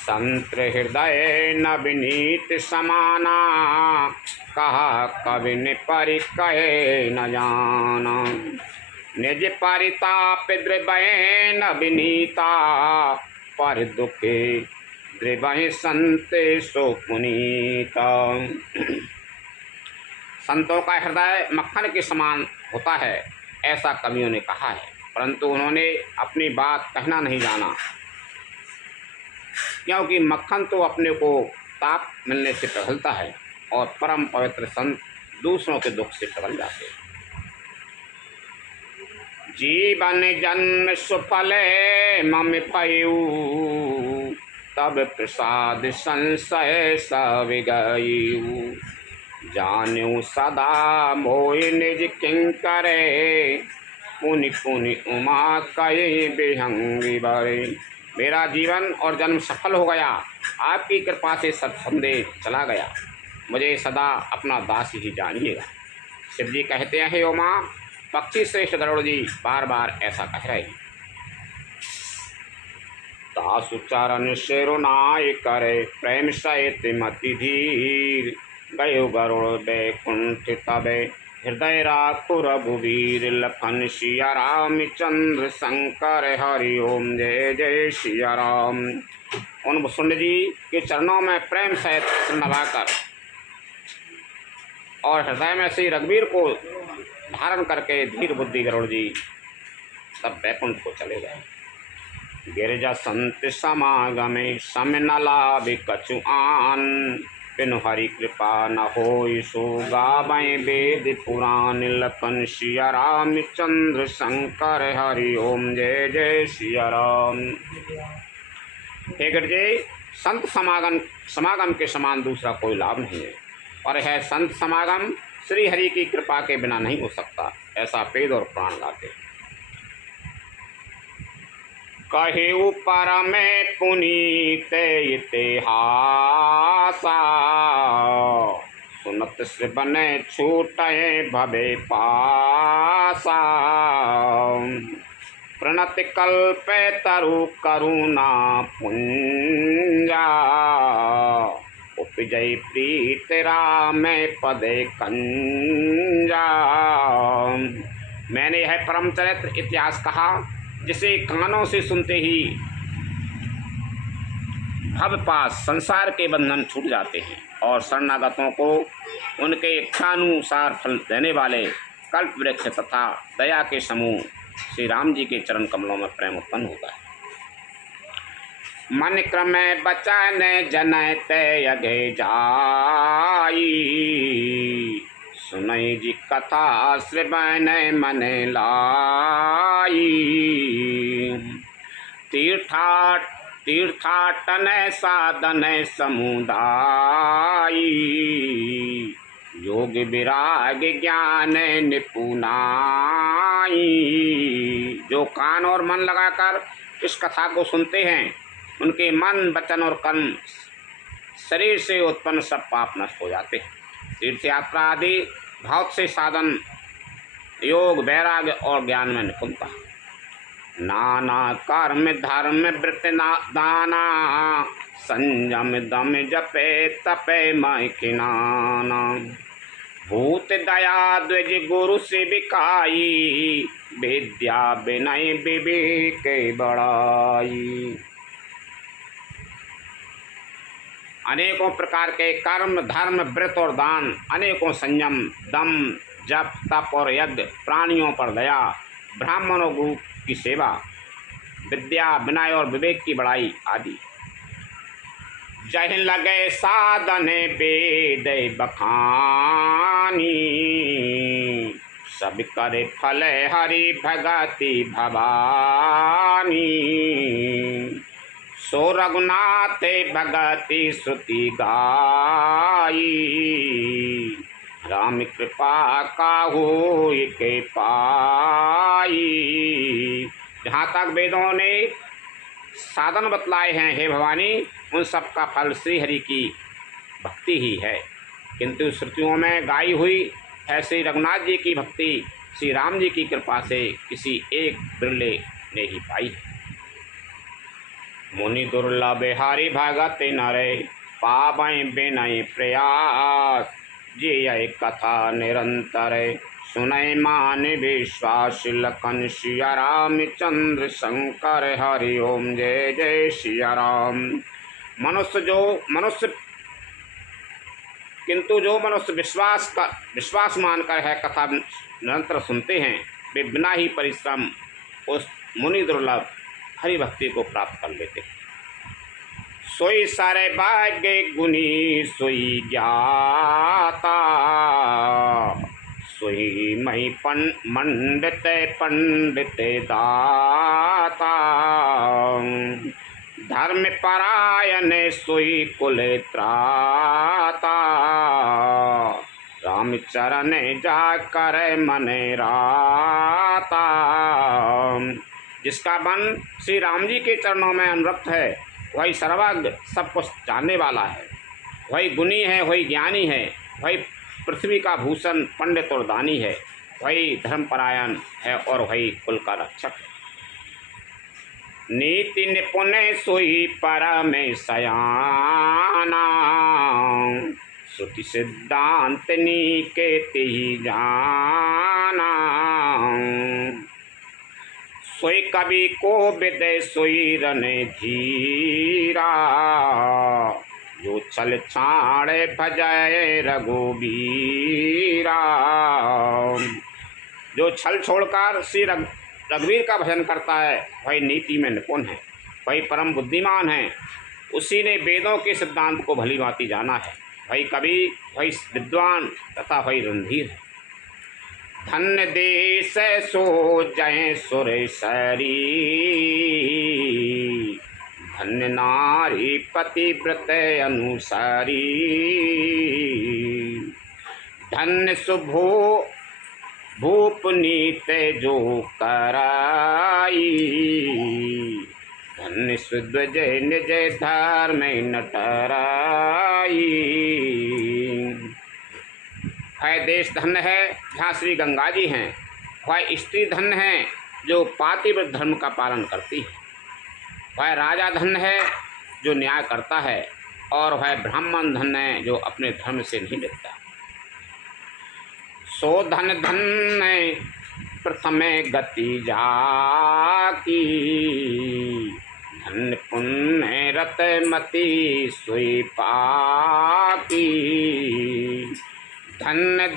संत हृदय नवनीत समाना, कहा कवि ने परि कहे न जाना। निज परिताप द्रवय नवनीता, पर दुखे द्रवय संत सो पुनीता। संतों का हृदय मक्खन के समान होता है, ऐसा कवियों ने कहा है, परंतु उन्होंने अपनी बात कहना नहीं जाना, क्योंकि मक्खन तो अपने को ताप मिलने से पिघलता है और परम पवित्र संत दूसरों के दुख से पिघल जाते हैं। जीवन जन्म सुफल मम पयु, तब प्रसाद संशय सब गयु। जानू सदा मोहि निज किंकरे, पुनि पुनि उमा कई बिहंगी बरे। मेरा जीवन और जन्म सफल हो गया, आपकी कृपा से सब संदेह चला गया। मुझे सदा अपना दास ही जानिएगा। शिव जी कहते हैं, हे उमा, पक्षी श्रेष्ठ गरुड़ जी बार बार ऐसा कह रहे हैं। दासु चरण शिरोनाय करे, प्रेम सहित मति धीर। गयो गरुड़ बैकुंठ तबे, हृदय राखु रघुवीर। लखन सिया राम चंद्र शंकर हरि ओम जय जय सिया राम। उन भुसुंड जी के चरणों में प्रेम सहित सिर नवाकर और हृदय में श्री रघुवीर को धारण करके धीर बुद्धि गरुड़ जी तब बैकुंठ को चले गए। गिरजा संत समागमे, सम न लाभ कछु आन। बिनु हरि कृपा न होय सो गावै वेद पुराण लखन सिया रामचंद्र शंकर हरि ओम जय जय सिया राम। हे गुरु जी, संत समागम के समान दूसरा कोई लाभ नहीं है, और है संत समागम श्री हरि की कृपा के बिना नहीं हो सकता, ऐसा वेद और प्राण गाते हैं। कहे ऊपर में पुनीत इतिहासा, सुनत से बने छूटे भवे पासा। प्रणति कल्पे तरु करुणा पुंजा, उपजय प्रीत राम पदे कंजा। मैंने यह परम चरित्र इतिहास कहा जिसे कानों से सुनते ही भव पास संसार के बंधन छूट जाते हैं और शरणागतों को उनके इच्छानुसार फल देने वाले कल्प वृक्ष तथा दया के समूह श्री राम जी के चरण कमलों में प्रेम उत्पन्न होता है। मन क्रमे बचन जनते अगे जाई, सुनई जी कथा श्रवण मन लाई। तीर्थाटन साधन समुदायी, योग विराग ज्ञान निपुणाई। जो कान और मन लगाकर इस कथा को सुनते हैं, उनके मन वचन और कर्म शरीर से उत्पन्न सब पाप नष्ट हो जाते हैं। तीर्थ यात्रा आदि बहुत से साधन, योग वैराग्य और ज्ञान में निपुणता। नाना कर्म धर्म वृत दाना, संयम दम जपे तपे मैखिनाना। भूत दया द्विज गुरु सेविकाई, विद्या विनय विवेक बड़ाई। अनेकों प्रकार के कर्म धर्म व्रत और दान, अनेकों संयम दम जप तप और यज्ञ, प्राणियों पर दया, ब्राह्मणों गुरु की सेवा, विद्या विनय और विवेक की बड़ाई आदि। जह लगे साधन वेद बखानी, सब करे फल हरि भगति भवानी। सो रघुनाथ भगति श्रुति गाई, राम कृपा काहू के पाई। जहाँ तक वेदों ने साधन बतलाए हैं हे भवानी, उन सब का फल श्री हरि की भक्ति ही है, किंतु श्रुतियों में गाई हुई है श्री रघुनाथ जी की भक्ति श्री राम जी की कृपा से किसी एक बिरले ने ही पाई। मुनि दुर्लभ हरि भगत नरे, पावै बिनय प्रयास। जे यह कथा निरंतर, सुनय मान विश्वास। लखन सिया रामचंद्र शंकर हरि ओम जय जय सिया राम। किंतु जो मनुष्य विश्वास मानकर है कथा निरंतर सुनते हैं, वे बिना ही परिश्रम उस मुनि दुर्लभ हरि भक्ति को प्राप्त कर लेते हैं। सोई सारे भाग्य गुनी सोई ज्ञाता, सोई मई मंडित पंडित दाता। धर्म परायण सोई कुल त्राता, राम चरण जाकर मन राता। जिसका मन श्री राम जी के चरणों में अनुरक्त है, वही सर्वज्ञ सब कुछ जानने वाला है, वही गुणी है, वही ज्ञानी है, वही पृथ्वी का भूषण पंडित और दानी है, वही धर्मपरायण है और वही कुल का रक्षक है। नीति निपुण सोई परम सयाना, श्रुति सिद्धांत निकेति जाना। सोई कवि को विदय सोई रन धीरा, जो छल छाड़ भजय रघुबीरा। जो छल छोड़कर श्री रघुवीर का भजन करता है, वही नीति में निपुण है, वही परम बुद्धिमान है। उसी ने वेदों के सिद्धांत को भली भांति जाना है, वही कवि, वही विद्वान तथा वही रणधीर है। धन्य देश सो जय सुरेश्वरी, धन्य नारी पतिव्रत अनुसारी, धन्य शुभो भूपनीत जो कराई, धन्य सुध्वज निज धर्म नटराई। वह देश धन्य है जहाँ श्री गंगा जी हैं, वह स्त्री धन्य है जो पातिव्रत धर्म का पालन करती है, वह राजा धन्य है जो न्याय करता है, और वह ब्राह्मण धन्य है जो अपने धर्म से नहीं डरता। सो धन धन्य प्रथम गति जाकी, धन्य पुण्य रत मति सोई पाकी, धन्य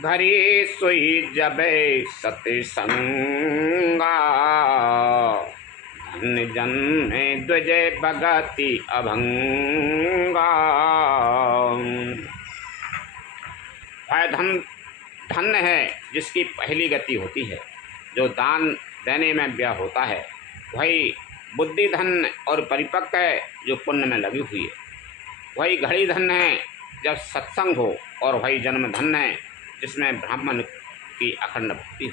घरी सोई जबे सतसंगा, धन्य जन्मे द्विज भगति अभंगा। वह धन्य है जिसकी पहली गति होती है, जो दान देने में व्यय होता है। वही बुद्धि धन्य और परिपक्व है जो पुण्य में लगी हुई है। वही घड़ी धन्य है जब सत्संग हो, और वही जन्म धन्य है जिसमें ब्राह्मण की अखंड भक्ति हो।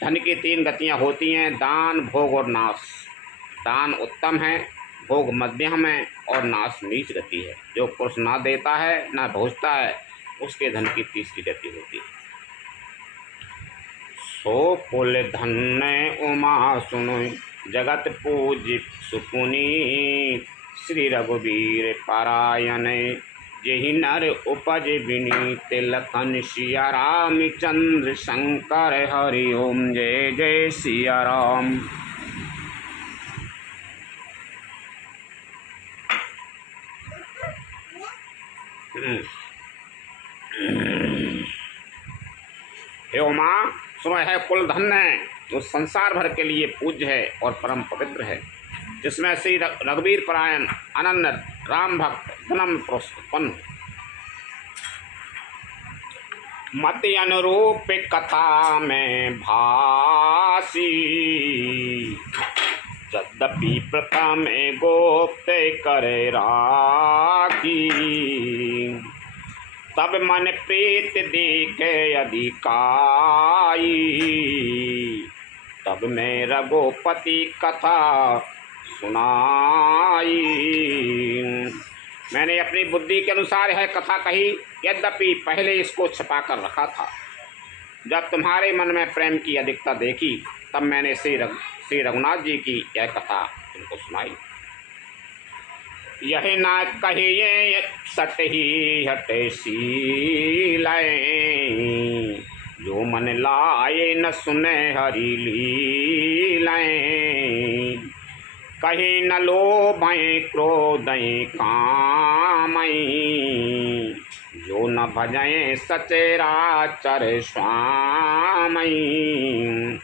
धन की 3 गतियाँ होती हैं, दान, भोग और नाश। दान उत्तम है, भोग मध्यम है और नाश नीच गति है। जो पुरुष ना देता है ना भोजता है, उसके धन की 3री गति होती है। सो कुल धन्य उमा सुनो, जगत पूज्य सुपुनीत, श्री रघुवीर पारायण, जेहि नर उपज विनीत, लखन सिया रामचंद्र शंकर हरि ओम। जय जय सिया राम। हे उमा सुनो, है कुल धन्य जो संसार भर के लिए पूज्य है और परम पवित्र है, जिसमें श्री रघुवीर परायण अनन्य राम भक्त जन्म उत्पन्न। मति अनुरूप कथा में भासी, यद्यपि प्रथम गोप्त करे राखी, तब मन प्रीत देखे अधिकाई, तब मैं रघुपति कथा सुनाई। मैंने अपनी बुद्धि के अनुसार यह कथा कही, यद्यपि पहले इसको छिपा कर रखा था। जब तुम्हारे मन में प्रेम की अधिकता देखी, तब मैंने श्री रघुनाथ जी की यह कथा तुमको सुनाई। यह ना कहिए सट ही हटे सीलाए, जो मन लाए न सुने हरि लीलाएं, कहीं न लोभें क्रोधें कामई, जो न भजें सचराचर स्वामी।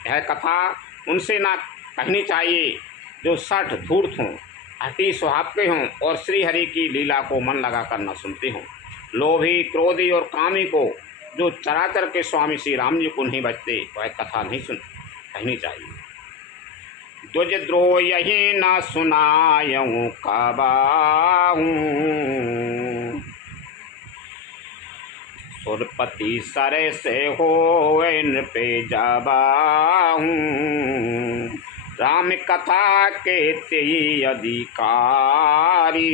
यह कथा उनसे ना कहनी चाहिए जो सठ धूर्त हों, हठी स्वभाव के हों और श्री हरि की लीला को मन लगा कर न सुनते हों। लोभी, क्रोधी और कामी को, जो चराचर के स्वामी श्री राम जी को नहीं बचते, वह कथा नहीं कहनी चाहिए। द्विज द्रोह यही न सुनायूं कबाहूं, सुरपति सरे से होए नृपे जबाहूं, राम कथा के तेई अधिकारी,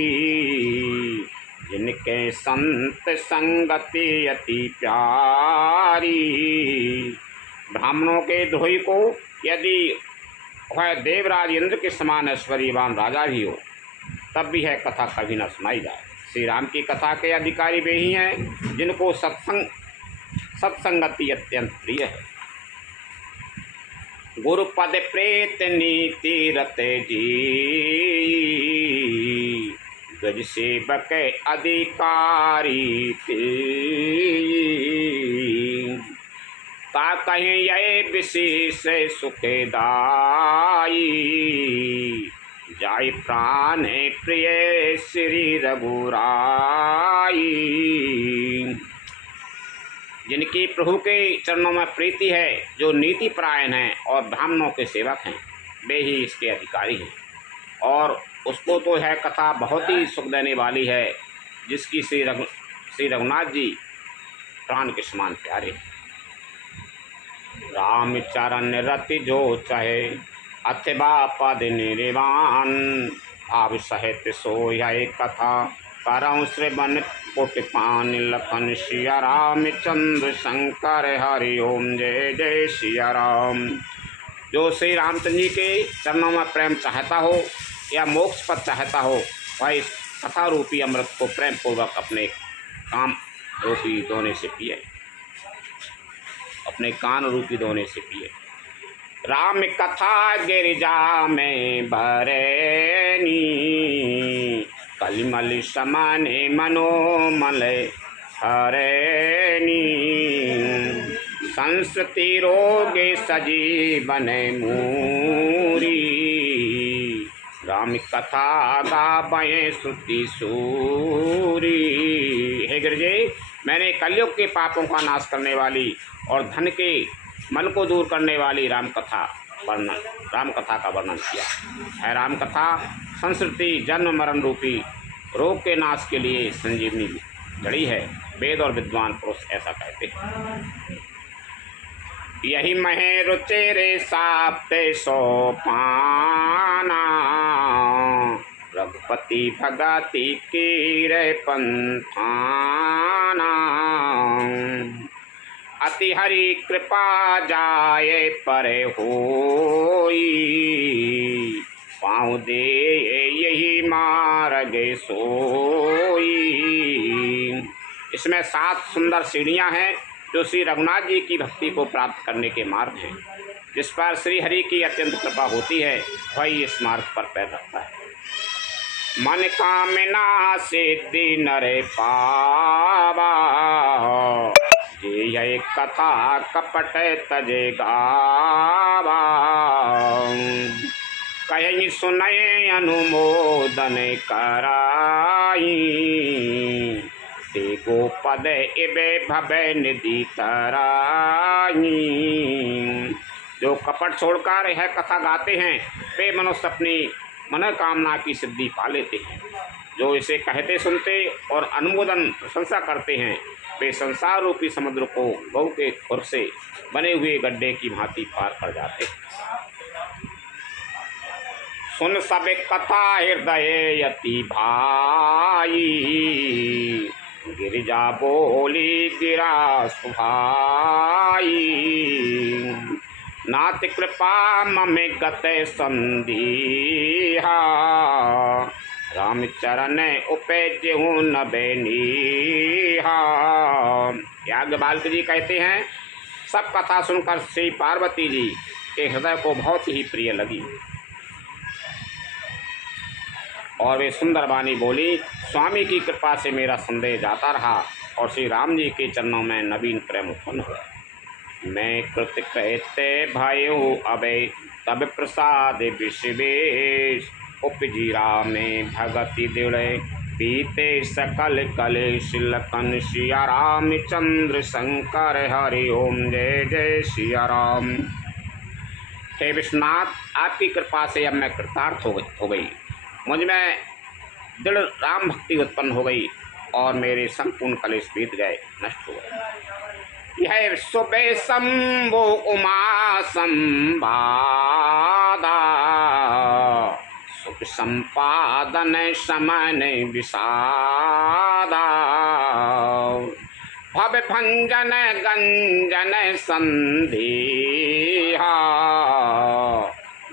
जिनके संत संगति अति प्यारी। ब्राह्मणों के द्रोही को यदि वह देवराज इंद्र के समान ऐश्वर्यवान राजा भी हो, तब भी यह कथा कभी न सुनाई जाए। श्री राम की कथा के अधिकारी वे ही हैं जिनको सत्संगति अत्यंत प्रिय है। गुरुपद प्रेत नीति रते जी, गज सेवक अधिकारी थे, ता कहीं ये विशेष सुखदाई, जा भाई प्राण प्रिय श्री रघुराई। जिनकी प्रभु के चरणों में प्रीति है, जो नीति परायण हैं और ब्राह्मणों के सेवक हैं, वे ही इसके अधिकारी हैं। और उसको तो है कथा बहुत ही सुख देने वाली है, जिसकी श्री रघुनाथ जी प्राण के समान प्यारे। राम चरण रति जो चाहे, अथवा पद निर्वाण, भाव सहित सोय कथा, करऊँ श्रवण पुटपान, लखन सिया रामचंद्र शंकर हरि ओम जय जय सिया राम। जो श्री रामचंद्र जी के चरणों में प्रेम चाहता हो या मोक्ष पद चाहता हो, वह इस कथा रूपी अमृत को प्रेम पूर्वक अपने काम रूपी दोने से पिए, अपने कान रूपी दोने से पिए। राम कथा गिरिजा में भरेनी, कलिमल समाने मनोमल हरेनी, संस्कृति रोगे सजीवन मूरी, राम कथा गावें श्रुति सूरी। हे गिरिजे, मैंने कलयुग के पापों का नाश करने वाली और धन के मन को दूर करने वाली राम कथा का वर्णन किया है। राम कथा संस्कृति जन्म मरण रूपी रोग के नाश के लिए संजीवनी जड़ी है। वेद और विद्वान पुरुष ऐसा कहते हैं। यही महे रुचेरे साप्ते सोपाना, रघुपति भगति कीरे पंथाना, अति हरि कृपा जाए परे होई, पाँव दे यही मार्ग सोई। इसमें 7 सुंदर सीढ़ियाँ हैं जो श्री रघुनाथ जी की भक्ति को प्राप्त करने के मार्ग हैं। जिस पर श्री हरि की अत्यंत कृपा होती है, वही इस मार्ग पर पैर रखता है। मन कामना सिद्धि नरे पावा, ये कथा कपट तजे गावा, कहीं सुनय अनुमोदन कराई, ते गोपद इबे भवे निधि तराई। जो कपट छोड़कर यह कथा गाते हैं, वे मनुष्य अपनी मनोकामना की सिद्धि पा लेते हैं। जो इसे कहते सुनते और अनुमोदन प्रशंसा करते हैं, वे संसार रूपी समुद्र को गौ के खुर से बने हुए गड्ढे की भांति पार कर जाते हैं। सुन सब कथा हृदय यति भाई, गिरिजा बोली गिरा सुभाई, नाथ कृपा ममे गते संदीहा, राम चरण उपजेहु न बेनीहा। याज्ञवल्क्य जी कहते हैं, सब कथा सुनकर श्री पार्वती जी के हृदय को बहुत ही प्रिय लगी और वे सुंदर वाणी बोली, स्वामी की कृपा से मेरा संदेह जाता रहा और श्री राम जी के चरणों में नवीन प्रेम उत्पन्न हुआ। मैं कृत कहते भयो अबे तब प्रसाद विश्वेश, उपजीरा में भगति दिड़े बीते सकल कलेश, लखन सिया रामचंद्र शंकर हरि ओम जय जय सिया राम। हे विश्वनाथ, आपकी कृपा से अब मैं कृतार्थ हो गई, मुझ में दृढ़ राम भक्ति उत्पन्न हो गई और मेरे संपूर्ण कलेश बीत गए, नष्ट हो गए। यह सुबह शंभु उमा संवादा, सुख संपादन समन विषादा, भव भंजन गंजन संदेहा,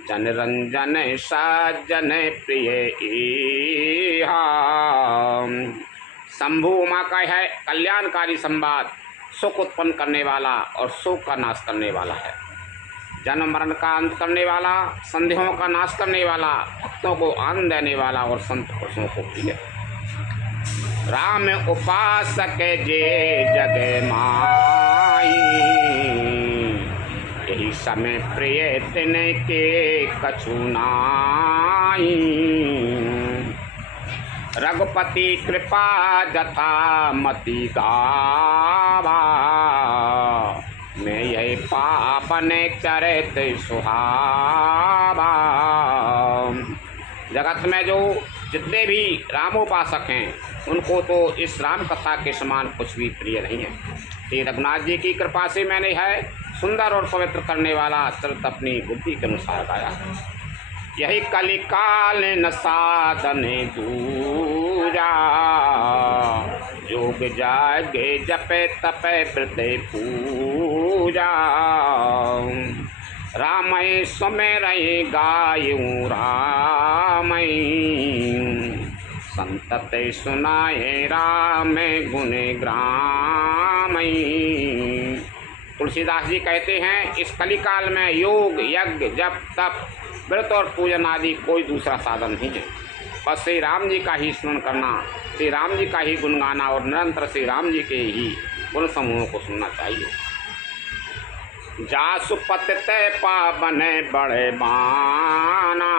जन रंजन सज्जन प्रिय इहा। शंभु उमा का है कल्याणकारी संवाद, सुख उत्पन्न करने वाला और शोक का नाश करने वाला है, जन्म मरण का अंत करने वाला, संदेहों का नाश करने वाला, भक्तों को आनंद देने वाला और संत पुरुषों को प्रिय। राम उपासक जे जग माई, यही समय प्रिय तिन के कछु नाई। रघुपति कृपा जथा मति गावा, मैं यही पावन चरित सुहावा। जगत में जो जितने भी रामोपासक हैं उनको तो इस राम कथा के समान कुछ भी प्रिय नहीं है। श्री रघुनाथ जी की कृपा से मैंने है सुंदर और पवित्र करने वाला चरित अपनी बुद्धि के अनुसार गाया। यही कलिकाल न साधन दूजा, योग जागे जपे तपे प्रते पूजा। रामय सुमेरहि गायूं रामय, संतत सुनाए राम गुण ग्रामय। तुलसीदास जी कहते हैं इस कलिकाल में योग यज्ञ जप तप व्रत और पूजन आदि कोई दूसरा साधन नहीं है। बस श्री राम जी का ही स्मरण करना, श्री राम जी का ही गुण गाना और निरंतर श्री राम जी के ही गुण समूहों को सुनना चाहिए। जासु पतित पावन बड़े बाना,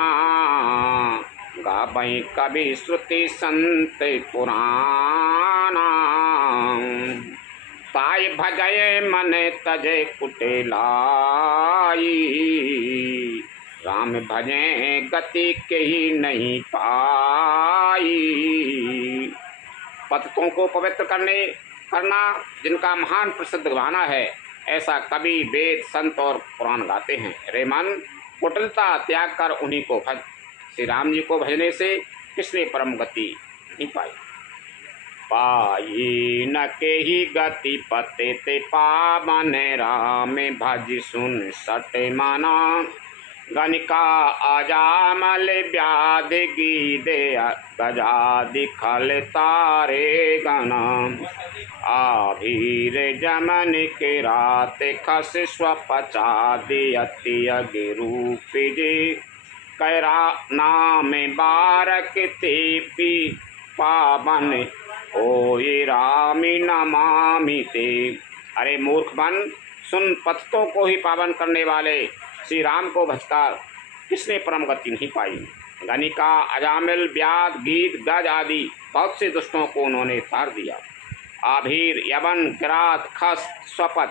गावई कवि श्रुति संत पुराना। ताय भजय मन तजे कुटिलाई, राम भजे गति के ही नहीं पाई। पतितों को पवित्र करना जिनका महान प्रसिद्ध गाना है, ऐसा कवि वेद संत और पुराण गाते हैं। रे मन, कुटिलता त्याग कर उन्हीं को भज। श्री राम जी को भजने से किसने परम गति नहीं पाई। पाई न के ही गति पते ते पावन, राम भज सुन सटे माना। गणिका अजामल व्याध गीदे, गजादि खल तारे गना। आभीर जमन के रात खस स्वपचादि अति अगिरूप जे। कैरा नाम बारक तेपी पावन, ओये रामी नमामि ते। अरे मूर्ख बन, सुन, पतितों को ही पावन करने वाले श्री राम को भजकर किसने परम गति नहीं पाई। गणिका अजामिल व्याध गीत गज आदि बहुत से दुष्टों को उन्होंने तार दिया। आभीर यवन किरात खस स्वपच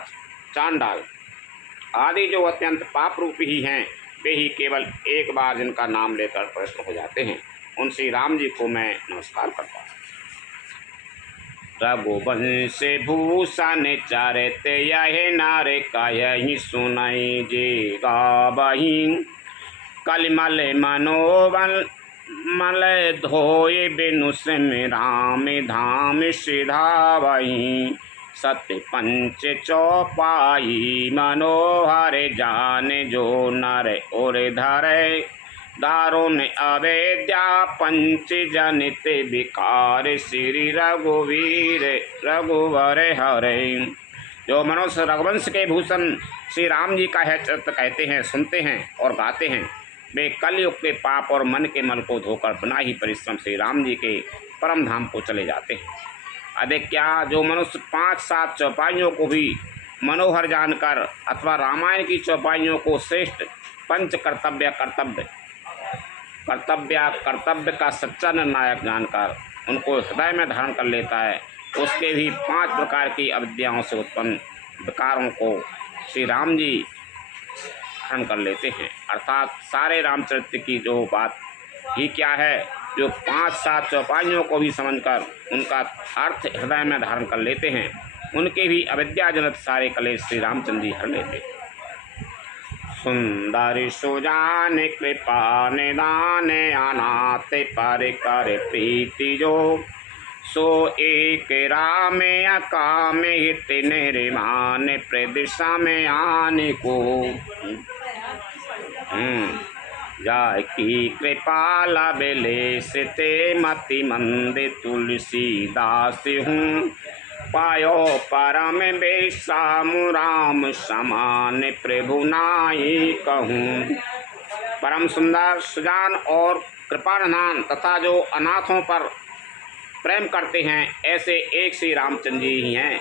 चांडाल आदि जो अत्यंत पाप रूप ही हैं, वे ही केवल एक बार जिनका नाम लेकर प्रसन्न हो जाते हैं। उन श्री राम जी को मैं नमस्कार करता हूँ। रघुवंश भूषण चरित यह नर कहि सुनई जे गावहीं। कलिमल मनोबल मल धोए बिनु सिम राम धाम सिधावहीं। सत्य पंच चौपाई मनोहर जान जो नर और धरे। दारुण अवेद्या पंच जनित विकार श्री रघुवीर रघुवर हरे। जो मनुष्य रघुवंश के भूषण श्री राम जी का है चरित्र कहते हैं, सुनते हैं और गाते हैं, वे कलयुग के पाप और मन के मल को धोकर बिना ही परिश्रम श्री राम जी के परम धाम को चले जाते हैं। अधिक क्या, जो मनुष्य 5-7 चौपाइयों को भी मनोहर जानकर अथवा रामायण की चौपाइयों को श्रेष्ठ पंच कर्तव्य का सच्चा निर्णायक जानकर उनको हृदय में धारण कर लेता है, उसके भी 5 प्रकार की अविद्याओं से उत्पन्न विकारों को श्री राम जी हरण कर लेते हैं। अर्थात सारे रामचरित्र की जो बात ही क्या है, जो 5-7 चौपाइयों को भी समझकर उनका अर्थ हृदय में धारण कर लेते हैं, उनके भी अविद्याजनित सारे कलेश श्री रामचंद्र जी हर लेते हैं। सुंदर सुजान कृपा निदान, अनाथ पर कर प्रीति जो। सो एक राम अकाम हित निर्माण, प्रदिशा में आने को। जाकी कृपाल बिलेस ते मति मंद, तुलसीदास हूँ पायो परम बेसाम। राम समान प्रभु नाई कहूँ। परम सुंदर सुजान और कृपानिधान तथा जो अनाथों पर प्रेम करते हैं, ऐसे एक श्री रामचंद्र जी ही हैं।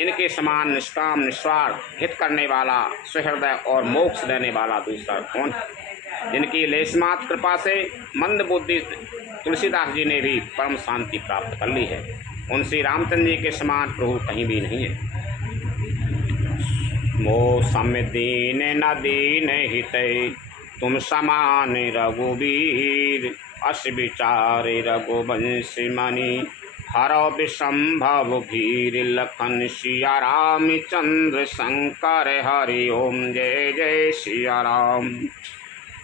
इनके समान निष्काम निस्वार्थ हित करने वाला, सुहृदय और मोक्ष देने वाला दूसरा कौन है। जिनकी लेशमात्र कृपा से मंद बुद्धि तुलसीदास जी ने भी परम शांति प्राप्त कर ली है। उन श्री रामचंद्र जी के समान प्रभु कहीं भी नहीं है। मोह सम दीन न दीन हितै, तुम समान रघुवीर। अस विचार रघुवंश मणि, हरौ विसंभव भीर। लखन सिया राम चंद्र शंकर, हरि ओम जय जय सिया राम।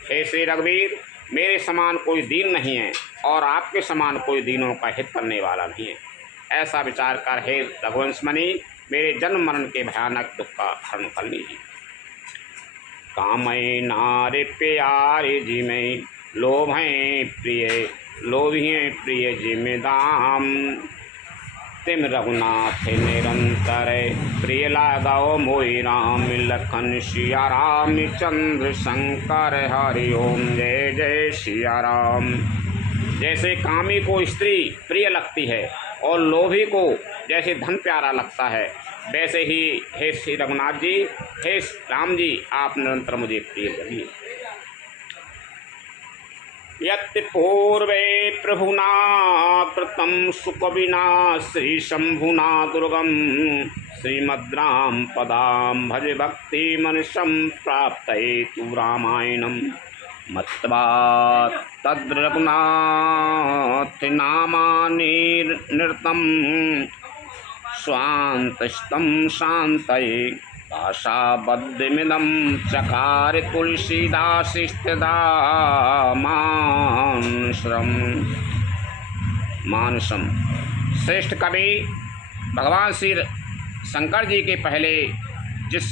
हे श्री रघुवीर, मेरे समान कोई दीन नहीं है और आपके समान कोई दीनों का हित करने वाला नहीं है। ऐसा विचार कर हे रघुवंश मणि, मेरे जन्म मरण के भयानक दुख का हरण कर लीजिए। कामय नारे प्यारे जिमे, लोभें प्रिय लोभिए प्रिय जिमे दाम। तिम रघुनाथ निरंतर, प्रिय लागो मोहि राम। लखन सिया राम चंद्र शंकर, हरि ओम जय जय सिया राम। जैसे कामी को स्त्री प्रिय लगती है और लोभी को जैसे धन प्यारा लगता है, वैसे ही हे श्री रघुनाथ जी, हे राम जी, आप निरंतर मुझे प्रिय बनिए। यत् पूर्वे प्रभुना कृतं सुकविना, श्री शंभुना दुर्गम। श्रीमद्राम पदाम भज भक्ति मनसं, प्राप्तये तु रामायणम्। मत्वा तद् रघुनाथ नामानि निरतं, स्वान्तस्तं शान्तये भाषाबद्धमिदं चकार। तुलसीदासस्तदा मानसम। श्रेष्ठ कवि भगवान श्री शंकर जी के पहले जिस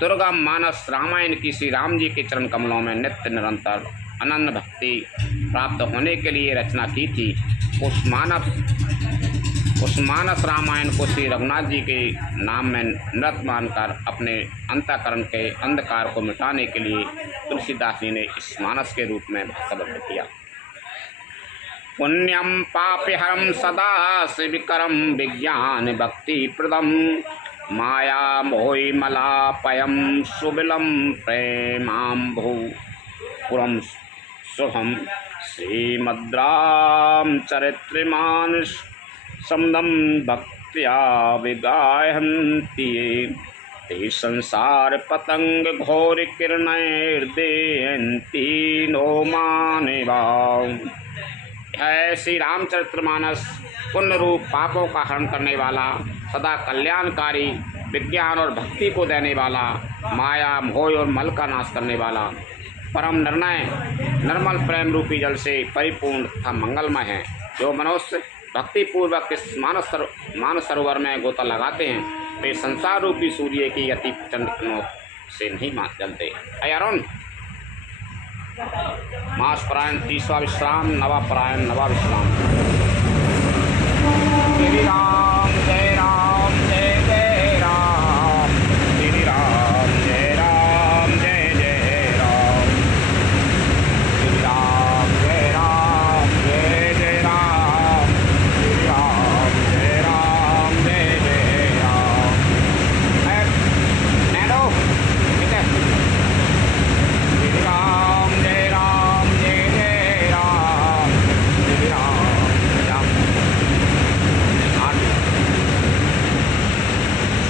दुर्गम मानस रामायण की श्री राम जी के चरण कमलों में नित्य निरंतर अनन्य भक्ति प्राप्त होने के लिए रचना की थी, उस मानस रामायण को श्री रघुनाथ जी के नाम में नृत्य मानकर अपने अंतःकरण के अंधकार को मिटाने के लिए तुलसीदास जी ने इस मानस के रूप में भाषाबद्ध किया। पुण्यम पापहरम सदा शिवकरम, विज्ञान भक्ति प्रदम। माया मोहि मलापयम, सुबिलम प्रेमाम्भु पुरम शुभम। श्रीमद्राम चरित्रमानस समदम भक्त्या विगायन्ति, ते संसार पतंग घोर किरणैर्देयन्ति नो मानवाः। है श्री रामचरितमानस पुण्य रूप पापों का हरण करने वाला, सदा कल्याणकारी, विज्ञान और भक्ति को देने वाला, माया मोह और मल का नाश करने वाला, परम निर्णय निर्मल प्रेम रूपी जल से परिपूर्ण तथा मंगलमय है। जो मनुष्य भक्ति पूर्वक इस मानस सरोवर में गोता लगाते हैं, वे संसार रूपी सूर्य की अति प्रचंड किरणों से नहीं जलते। अरुण मास परायण 30वां विश्राम, नवा परायण नवा विश्राम। श्री राम जय राम जय जय राम, श्री राम जय राम जय जय राम, श्री राम जय राम जय जय राम, श्री राम जय राम जय जय राम। नैनो ठीक है। श्री राम जय राम जय जय राम, श्री राम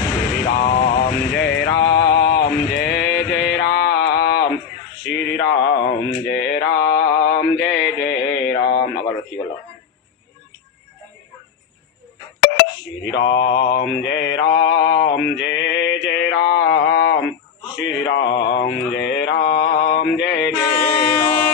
श्री राम जय राम जय जय राम, श्री राम जय राम जय जय राम। अगरबत्ती वाला। श्री राम जय राम जय जय राम, श्री राम जय राम जय जय राम,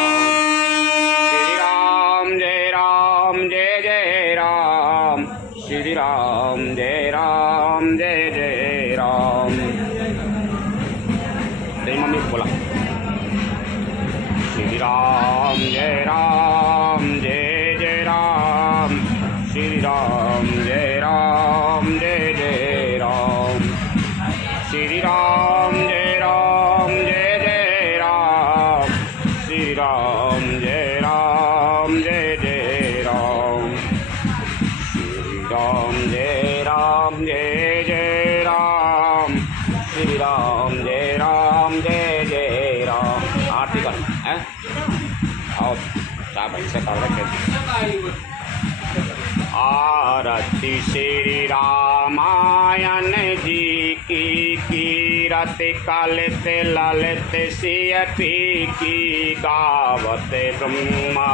श्री राम जय राम जय जय राम, श्री राम जय राम जय जय राम। तेरी मम्मी को बोला। श्री राम जय राम जय जय राम, श्री राम जय राम जय जय राम, श्री राम जय राम जय जय राम, श्री राम जय राम जय जय राम। राम जय जय राम, श्री राम जय जय राम। आरती कर है और चार भाई से कर रखे। आरती श्री रामायण जी की कीरत कलित ललित सियपी की गावत ब्रह्मा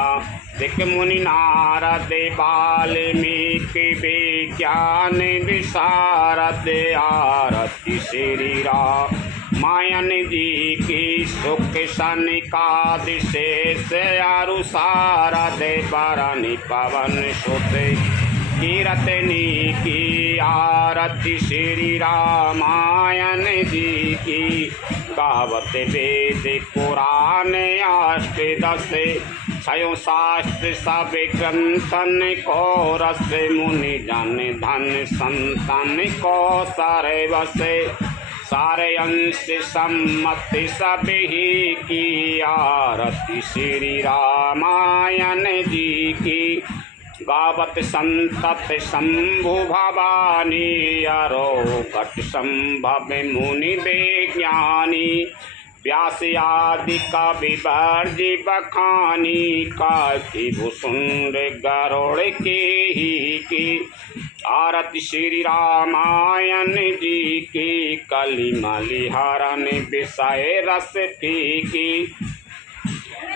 दिक मुनि नारद वाल्मीकि विज्ञान विशारद। आरती श्री रामायण जी की सुख सनिकादिशेष अरु सारद बरनि पवन सुत कीरतनी की। आरती श्री रामायण जी की गावत वेद पुराण अष्टदश छयो शास्त्र सब ग्रंथन को रस मुनि जन धन संतन को सर्वस सारे अंश सम्मति सभी की। आरती श्री रामायण जी की गावत संतत शंभु भवानी अरोगट संभव मुनि विज्ञानी। व्यास आदि कवि वर्जी बखानी काकी भुसुंड गरुड़ की। आरती श्री रामायण जी की कलिमलि हरण विषय रस फीकी।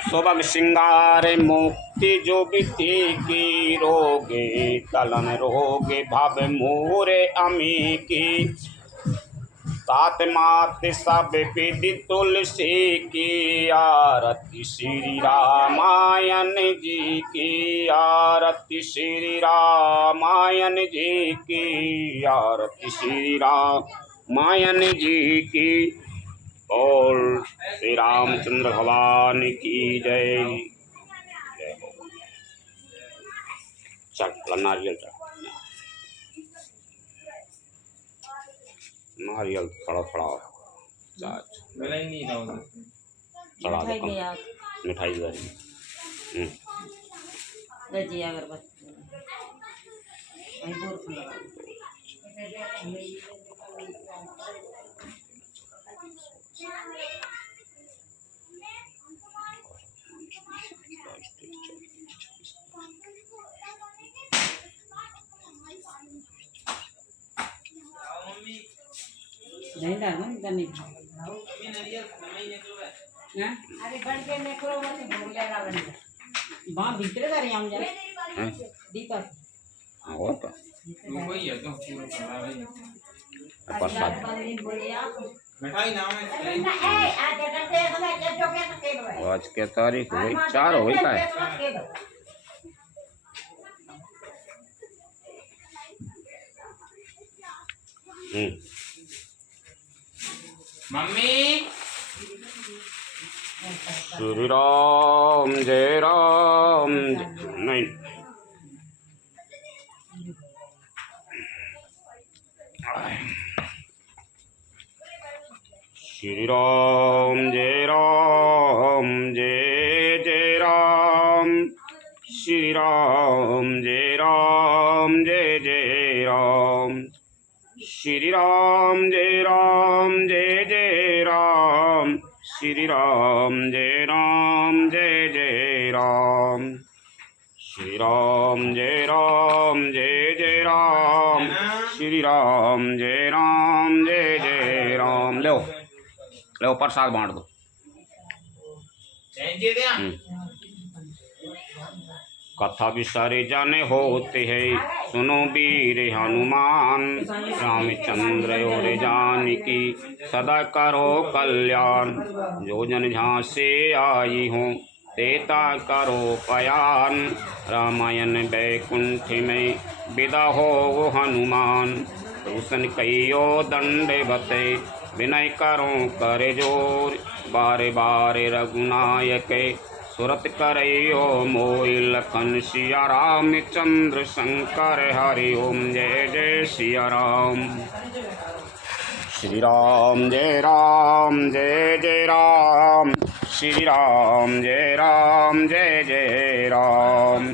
सुबह श्रृंगार मुक्ति जो विधि की रोगे कलन रोगे भव मोरे अमी की। तात मात सब विधि तुलसी की। आरती श्री रामायण जी की। आरती श्री रामायण जी की। आरती श्री रामायण जी की। बोल श्री रामचंद्र भगवान की जय। चल नारियल नारियल थोड़ा थोड़ा चढ़ा दो। मिठाई नहीं डालना नहीं अरे बन के नेकरो में भूल लगा बन वहां भीतर कर हम जाए दीपक हां और का वही है तो पूरा चला रही प्रसाद मिठाई नाम है आज के तारीख हुई 4 हुई का है। मम्मी श्री राम जय राम नहीं श्री राम जय जय राम, श्री राम जय जय राम, श्री राम जय जय राम, श्री राम जय जय राम, श्री राम जय जय राम, श्री राम जय जय राम। लो लो प्रसाद बांट दो। कथा विसारे जाने होते हैं, सुनो वीर हनुमान, रामचंद्र और जानकी सदा करो कल्याण। जो जन जहाँ से आई हो देता करो पयान, रामायण वैकुंठ में विदा हो वो हनुमान। रोशन कईयो दंड बते विनय करो कर जोर, बारे बारे रघुनायक सुरत करयो मोहि। लखन सिया रामचंद्र शंकर हरि ओम जय जय सिया राम। श्री राम जय जय राम, श्री राम जय जय राम।